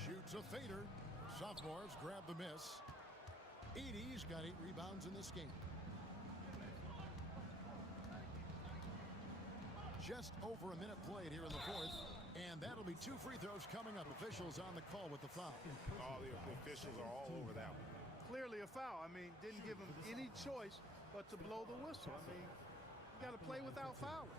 Shoots a fader. Sophomores grab the miss. Edey's got 8 rebounds in this game. Just over a minute played here in the fourth. And that'll be 2 free throws coming up. Officials on the call with the foul. All the officials are all over that one. Clearly a foul. I mean, didn't give him any choice but to blow the whistle. I mean, you got to play without fouling.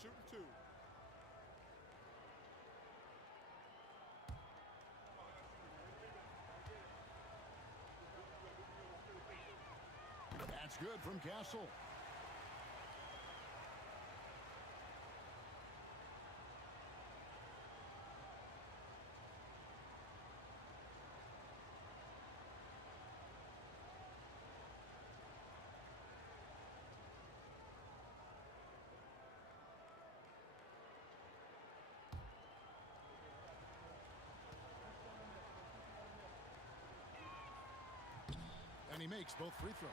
Shooting 2. That's good from Castle. And he makes both free throws.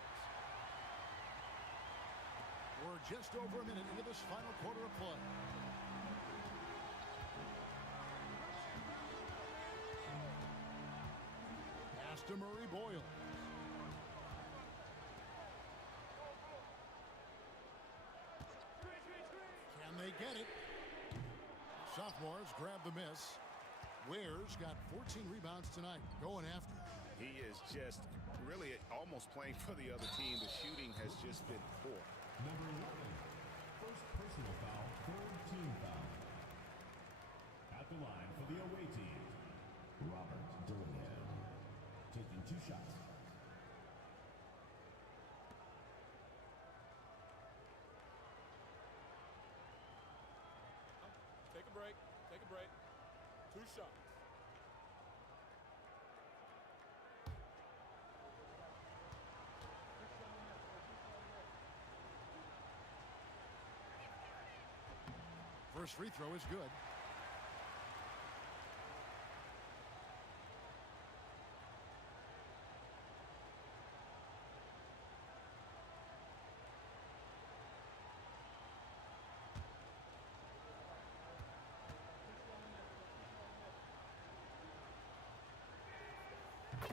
We're just over a minute into this final quarter of play. Pass to Murray Boyle. Can they get it? Sophomores grab the miss. Ware's got 14 rebounds tonight. Going after. He is just really almost playing for the other team. The shooting has just been poor. Number 11, first personal foul, third team foul. At the line for the away team, Robert Dillingham, taking 2 shots. Take a break. Take a break. 2 shots. First free throw is good.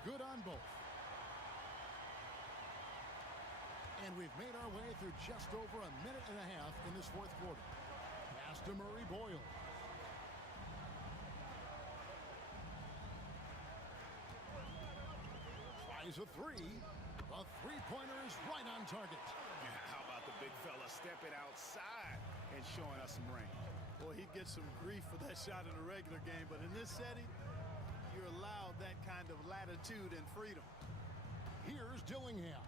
Good on both. And we've made our way through just over a minute and a half in this fourth quarter. Pass to Murray Boyle. Tries a 3. A three-pointer is right on target. Yeah, how about the big fella stepping outside and showing us some range? Boy, he'd get some grief for that shot in a regular game, but in this setting, you're allowed that kind of latitude and freedom. Here's Dillingham.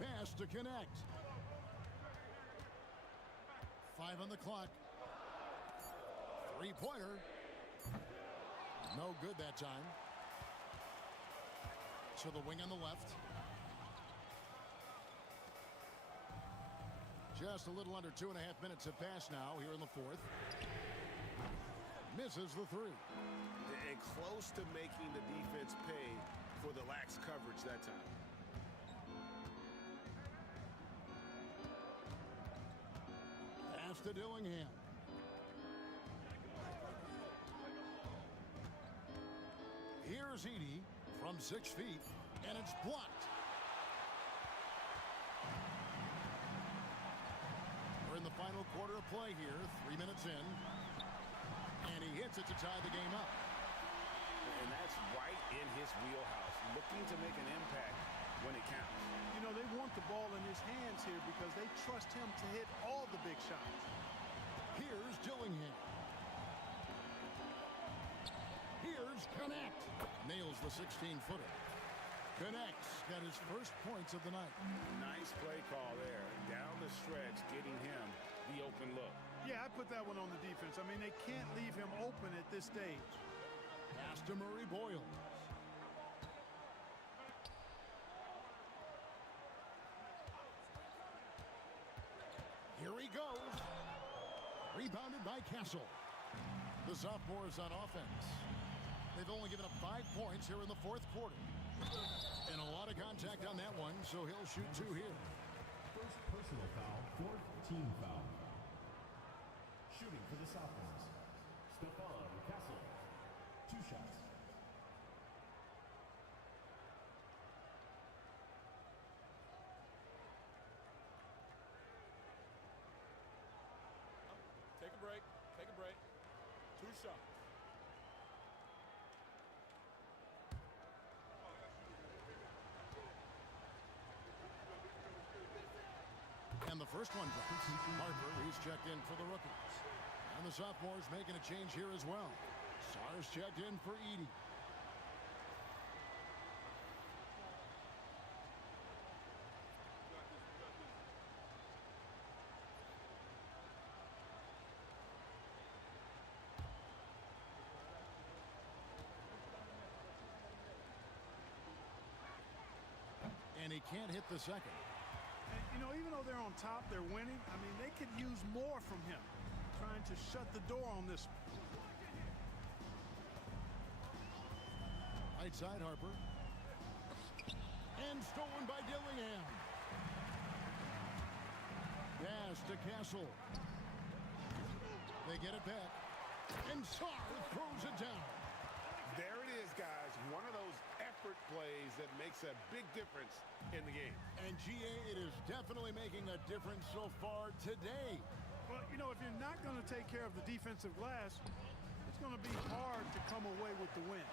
Pass to connect. 5 on the clock. Three-pointer. No good that time. To the wing on the left. Just a little under 2.5 minutes have passed now here in the fourth. Misses the 3. And close to making the defense pay for the lax coverage that time. Pass to Dillingham. Here's Edey from 6 feet, and it's blocked. We're in the final quarter of play here, 3 minutes in. And he hits it to tie the game up. And that's right in his wheelhouse, looking to make an impact when it counts. You know, they want the ball in his hands here because they trust him to hit all the big shots. Here's Dillingham. Here's Connect. Nails the 16-footer. Connects got his first points of the night. Nice play call there. Down the stretch, getting him the open look. Yeah, I put that one on the defense. I mean, they can't leave him open at this stage. Pass to Murray Boyle. Here he goes. Rebounded by Castle. The sophomore is on offense. They've only given up 5 points here in the fourth quarter. And a lot of contact on that one, so he'll shoot 2 here. First personal foul, fourth team foul. Shooting for the sophomores, Stephon Castle. 2 shots. Take a break. Take a break. 2 shots. And the first one drops. Harper, he's checked in for the rookies. And the sophomore's making a change here as well. Sar's checked in for Edey. And he can't hit the second. And, you know, even though they're on top, they're winning. I mean, they could use more from him. Trying to shut the door on this. Right side, Harper. And stolen by Dillingham. Pass to Castle. They get it back. And Sar throws it down. There it is, guys. One of those effort plays that makes a big difference in the game. And GA, it is definitely making a difference so far today. Well, you know, if you're not going to take care of the defensive glass, it's going to be hard to come away with the win.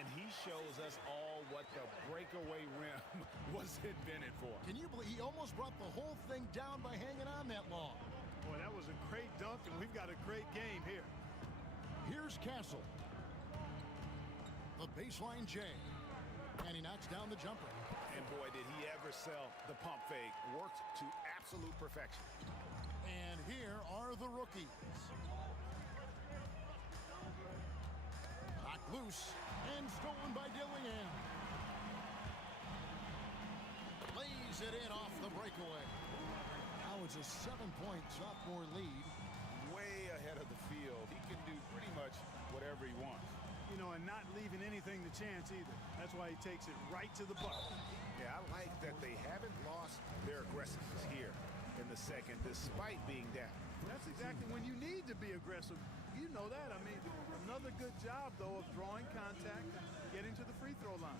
And he shows us all what the breakaway rim was invented for. Can you believe he almost brought the whole thing down by hanging on that long? Boy, that was a great dunk, and we've got a great game here. Here's Castle. The baseline J. And he knocks down the jumper. And boy, did he ever sell the pump fake. Worked to absolute perfection. And here are the rookies. Knocked loose and stolen by Dillingham. Lays it in off the breakaway. Now it's a 7-point sophomore lead. Way ahead of the field. He can do pretty much whatever he wants. You know, and not leaving anything to chance either. That's why he takes it right to the bucket. Yeah, I like that they haven't lost their aggressiveness here in the second, despite being down. That's exactly when you need to be aggressive. You know that. I mean, another good job, though, of drawing contact and getting to the free throw line.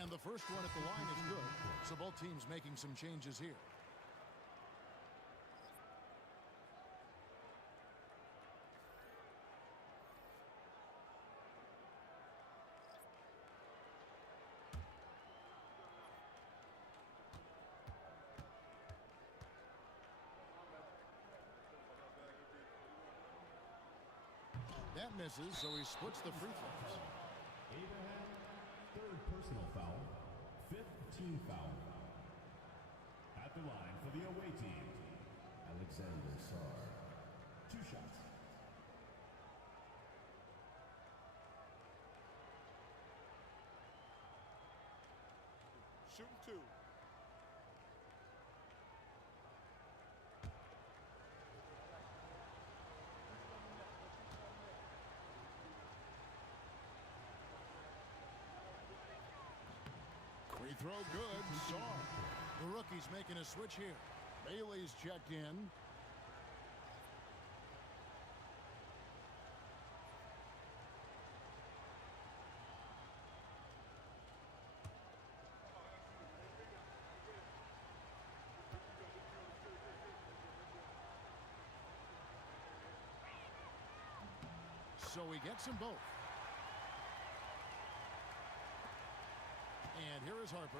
And the first one at the line is good. So both teams making some changes here. That misses, so he splits the free throws. Abraham, third personal foul, fifth team foul. At the line for the away team, Alexander Sar. 2 shots. Shooting 2. Free throw good. Sar. The rookie's making a switch here. Bailey's checked in. So he gets them both. And here is Harper.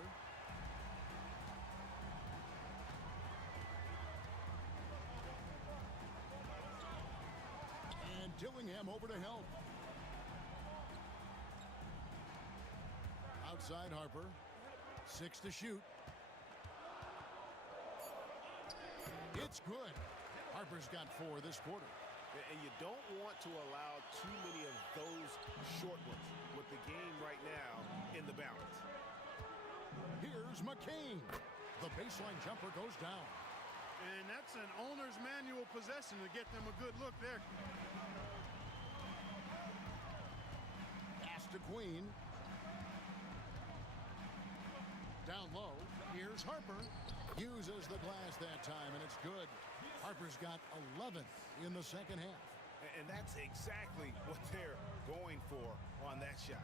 And Dillingham over to help. Outside Harper. 6 to shoot. It's good. Harper's got 4 this quarter. And you don't want to allow too many of those short ones with the game right now in the balance. Here's McCain. The baseline jumper goes down. And that's an owner's manual possession to get them a good look there. Pass to Queen. Down low. Here's Harper. Uses the glass that time, and it's good. Harper's got 11 in the second half. And that's exactly what they're going for on that shot.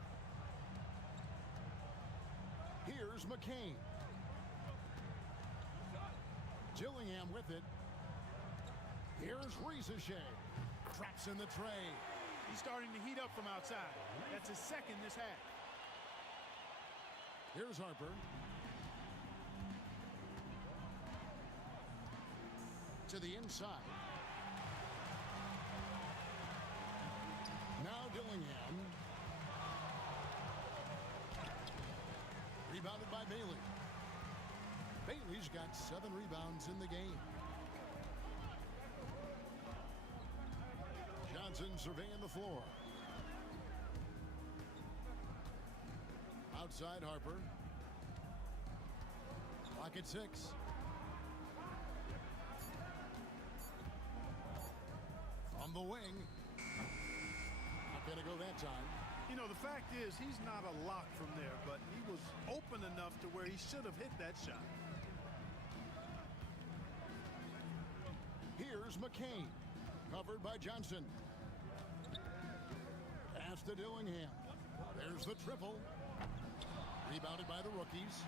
Here's McCain. Dillingham with it. Here's Rizachet. Traps in the tray. He's starting to heat up from outside. That's his second this half. Here's Harper. To the inside. Now Dillingham. Rebounded by Bailey. Bailey's got 7 rebounds in the game. Johnson surveying the floor. Outside Harper. Clock at 6. From the wing. Not going to go that time. You know, the fact is he's not a lock from there, but he was open enough to where he should have hit that shot. Here's McCain. Covered by Johnson. Pass to Dillingham. There's the triple. Rebounded by the rookies.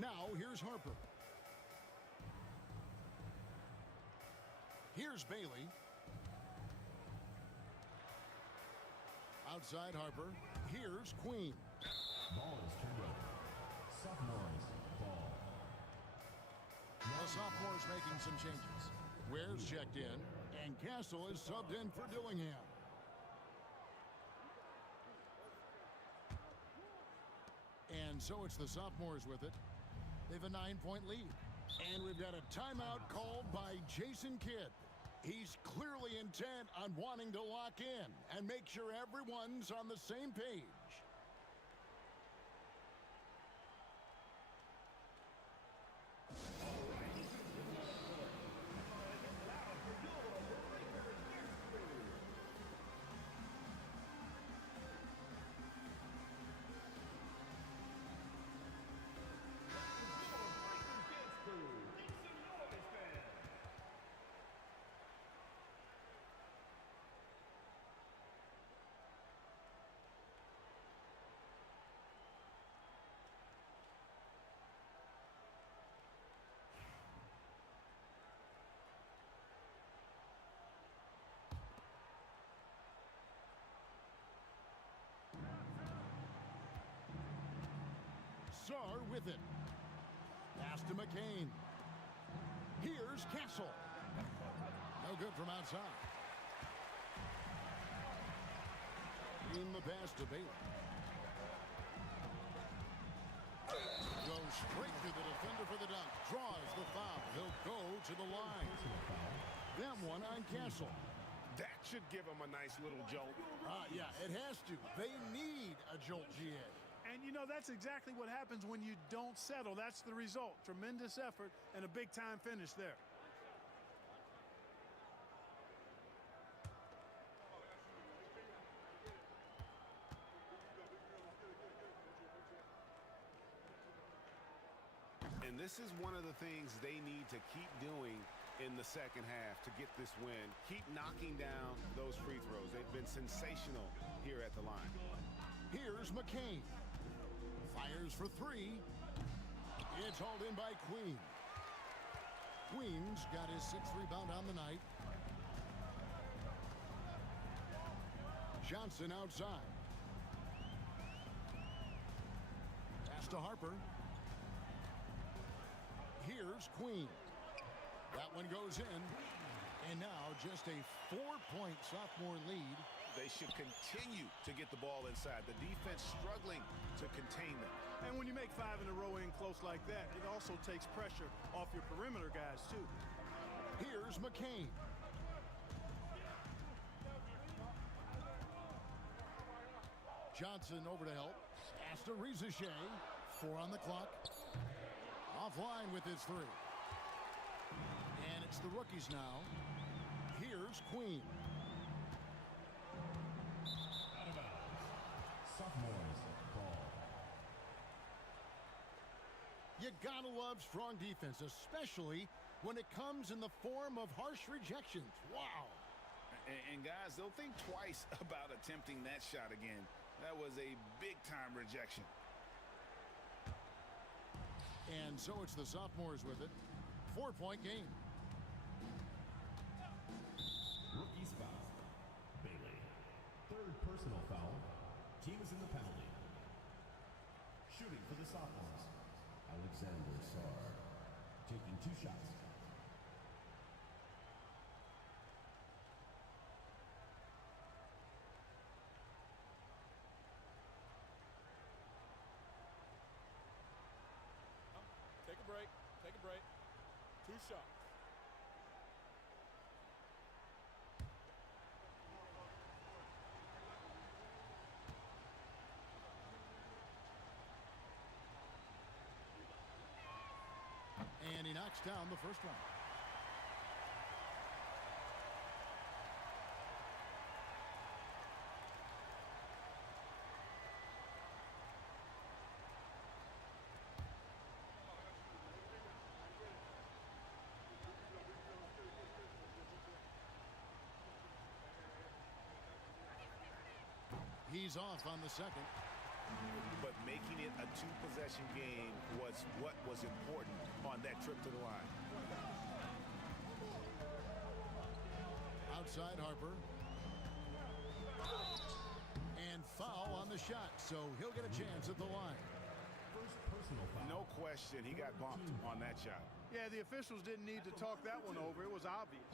Now here's Harper. Here's Bailey. Outside Harper. Here's Queen. Ball is turned over. Sophomores ball. The sophomore's making some changes. Ware's checked in, and Castle is subbed in for Dillingham. And so it's the sophomores with it. They have a 9-point lead. And we've got a timeout called by Jason Kidd. He's clearly intent on wanting to lock in and make sure everyone's on the same page. Sar with it. Pass to McCain. Here's Castle. No good from outside. In the pass to Bailey. Goes straight to the defender for the dunk. Draws the foul. He'll go to the line. Them one on Castle. That should give him a nice little jolt. Yeah, it has to. They need a jolt, GA. And, you know, that's exactly what happens when you don't settle. That's the result. Tremendous effort and a big-time finish there. And this is one of the things they need to keep doing in the second half to get this win. Keep knocking down those free throws. They've been sensational here at the line. Here's McCain. Fires for 3. It's hauled in by Queen. Queen's got his 6th rebound on the night. Johnson outside. Pass to Harper. Here's Queen. That one goes in. And now just a 4-point sophomore lead. They should continue to get the ball inside. The defense struggling to contain them. And when you make 5 in a row in close like that, it also takes pressure off your perimeter guys, too. Here's McCain. Johnson over to help. Pass to Rizashea. 4 on the clock. Offline with his 3. And it's the rookies now. Here's Queen. Out of bounds. Sophomores ball. You gotta love strong defense, especially when it comes in the form of harsh rejections. Wow. And guys, they'll think twice about attempting that shot again. That was a big-time rejection. And so it's the sophomores with it. 4-point game. Rookies foul. Bailey. 3rd personal foul. Team is in the penalty. Shooting for the sophomores. Alexander Sarr. Taking 2 shots. Take a break. Take a break. 2 shots. And he knocks down the first one. He's off on the second. But making it a 2-possession game was what was important on that trip to the line. Outside Harper. And foul on the shot, so he'll get a chance at the line. First personal foul. No question, he got bumped on that shot. Yeah, the officials didn't need to talk that one over. It was obvious.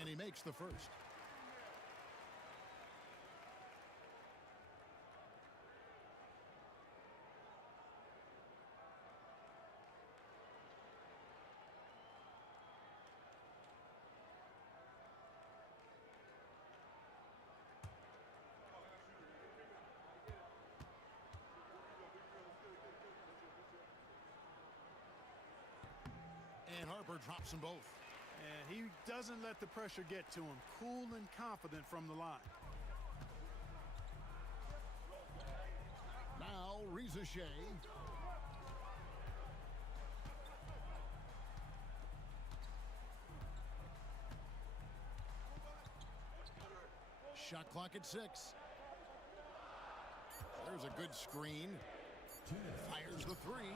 And he makes the first. And Harper drops them both. And he doesn't let the pressure get to him. Cool and confident from the line. Now Rizashea. Shot clock at 6. There's a good screen. Fires the 3.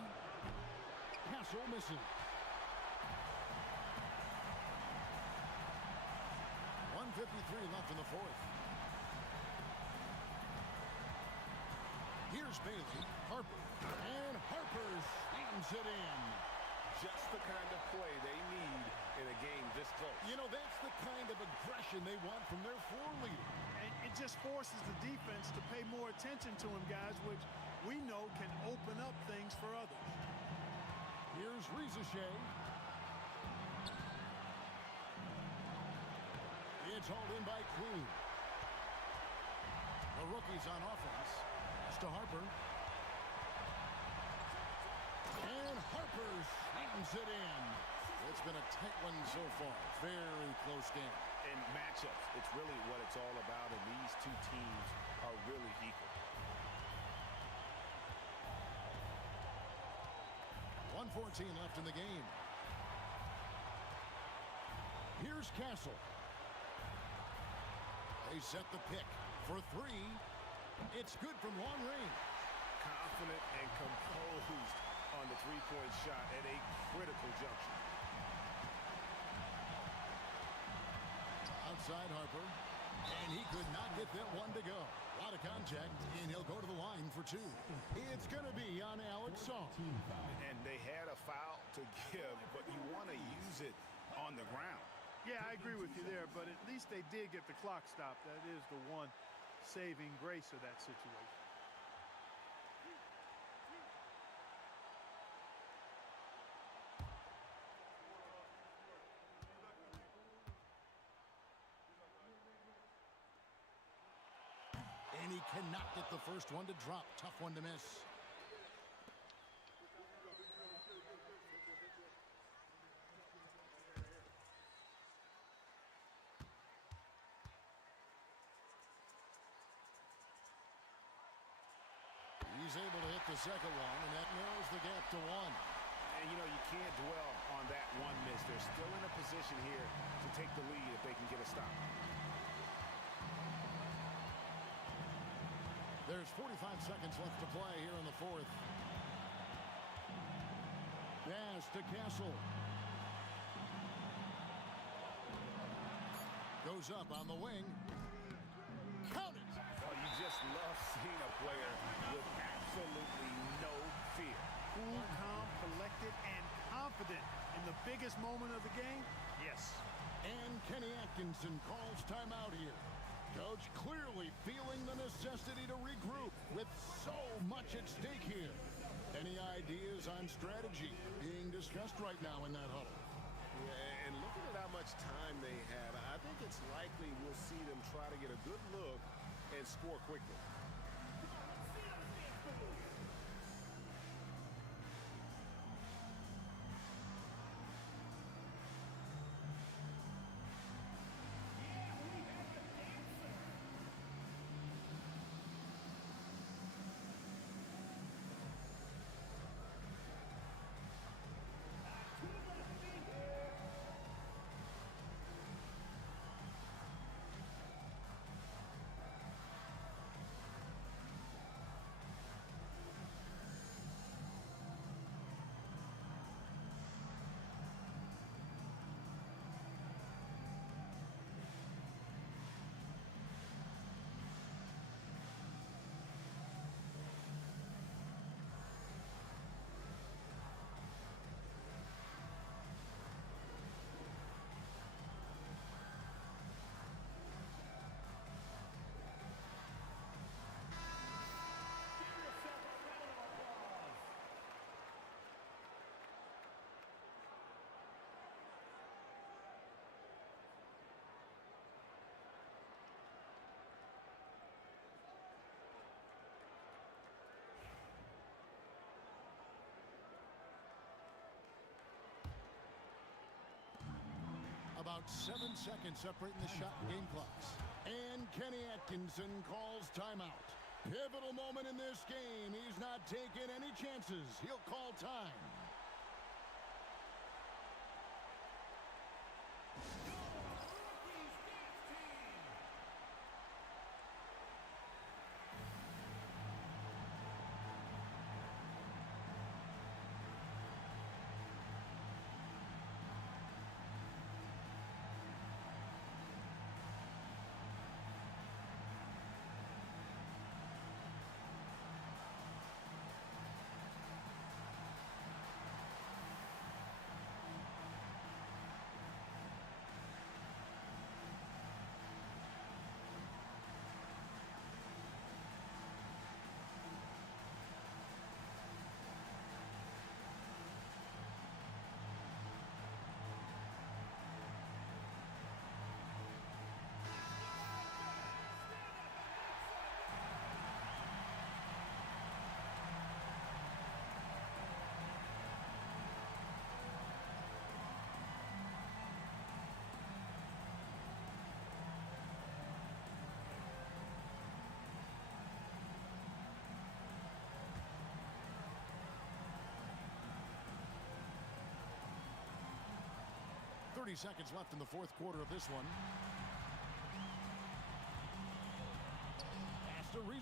Castle missing. 1:53 left in the 4th. Here's Bailey. Harper. And Harper slams it in. Just the kind of play they need in a game this close. You know, that's the kind of aggression they want from their floor leader. And it just forces the defense to pay more attention to him, guys, which we know can open up things for others. Here's Rizashea. It's hauled in by Queen. The rookie's on offense. It's to Harper. And Harper slams it in. It's been a tight one so far. Very close game. In matchups, it's really what it's all about, and these two teams are really equal. 1:14 left in the game. Here's Castle. They set the pick for three. It's good from long range. Confident and composed on the three-point shot at a critical juncture. Outside Harper. And he could not get that one to go. A lot of contact, and he'll go to the line for two. It's going to be on Alex Song. And they had a foul to give, but you want to use it on the ground. Yeah, I agree with you there, but at least they did get the clock stopped. That is the one saving grace of that situation. And he cannot get the first one to drop. Tough one to miss. He's able to hit the second one, and that narrows the gap to one. And, you know, you can't dwell on that one miss. They're still in a position here to take the lead if they can get a stop. There's 45 seconds left to play here in the fourth. Pass to Castle. Goes up on the wing. Count it! Oh, you just love seeing a player with absolutely no fear. Cool, calm, collected, and confident in the biggest moment of the game? Yes. And Kenny Atkinson calls timeout here. Coach clearly feeling the necessity to regroup with so much at stake here. Any ideas on strategy being discussed right now in that huddle? Yeah, and looking at how much time they have, I think it's likely we'll see them try to get a good look and score quickly. About 7 seconds separating the shot and game clocks. And Kenny Atkinson calls timeout. Pivotal moment in this game. He's not taking any chances. He'll call time. Seconds left in the fourth quarter of this one.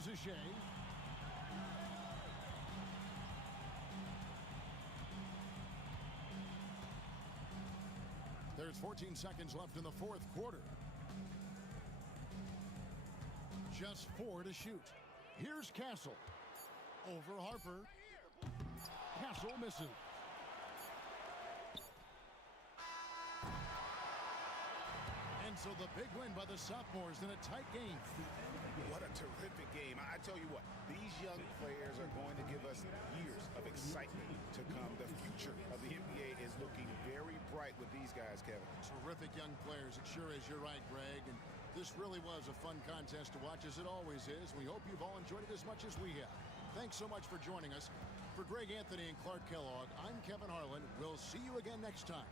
Here's a Shea. There's 14 seconds left in the fourth quarter. Just 4 to shoot. Here's Castle. Over Harper. Castle misses. And so the big win by the sophomores in a tight game. What a terrific game. I tell you what, these young players are going to give us years of excitement to come. The future of the NBA is looking very bright with these guys, Kevin. Terrific young players. It sure is. You're right, Greg. And this really was a fun contest to watch, as it always is. We hope you've all enjoyed it as much as we have. Thanks so much for joining us. For Greg Anthony and Clark Kellogg, I'm Kevin Harlan. We'll see you again next time.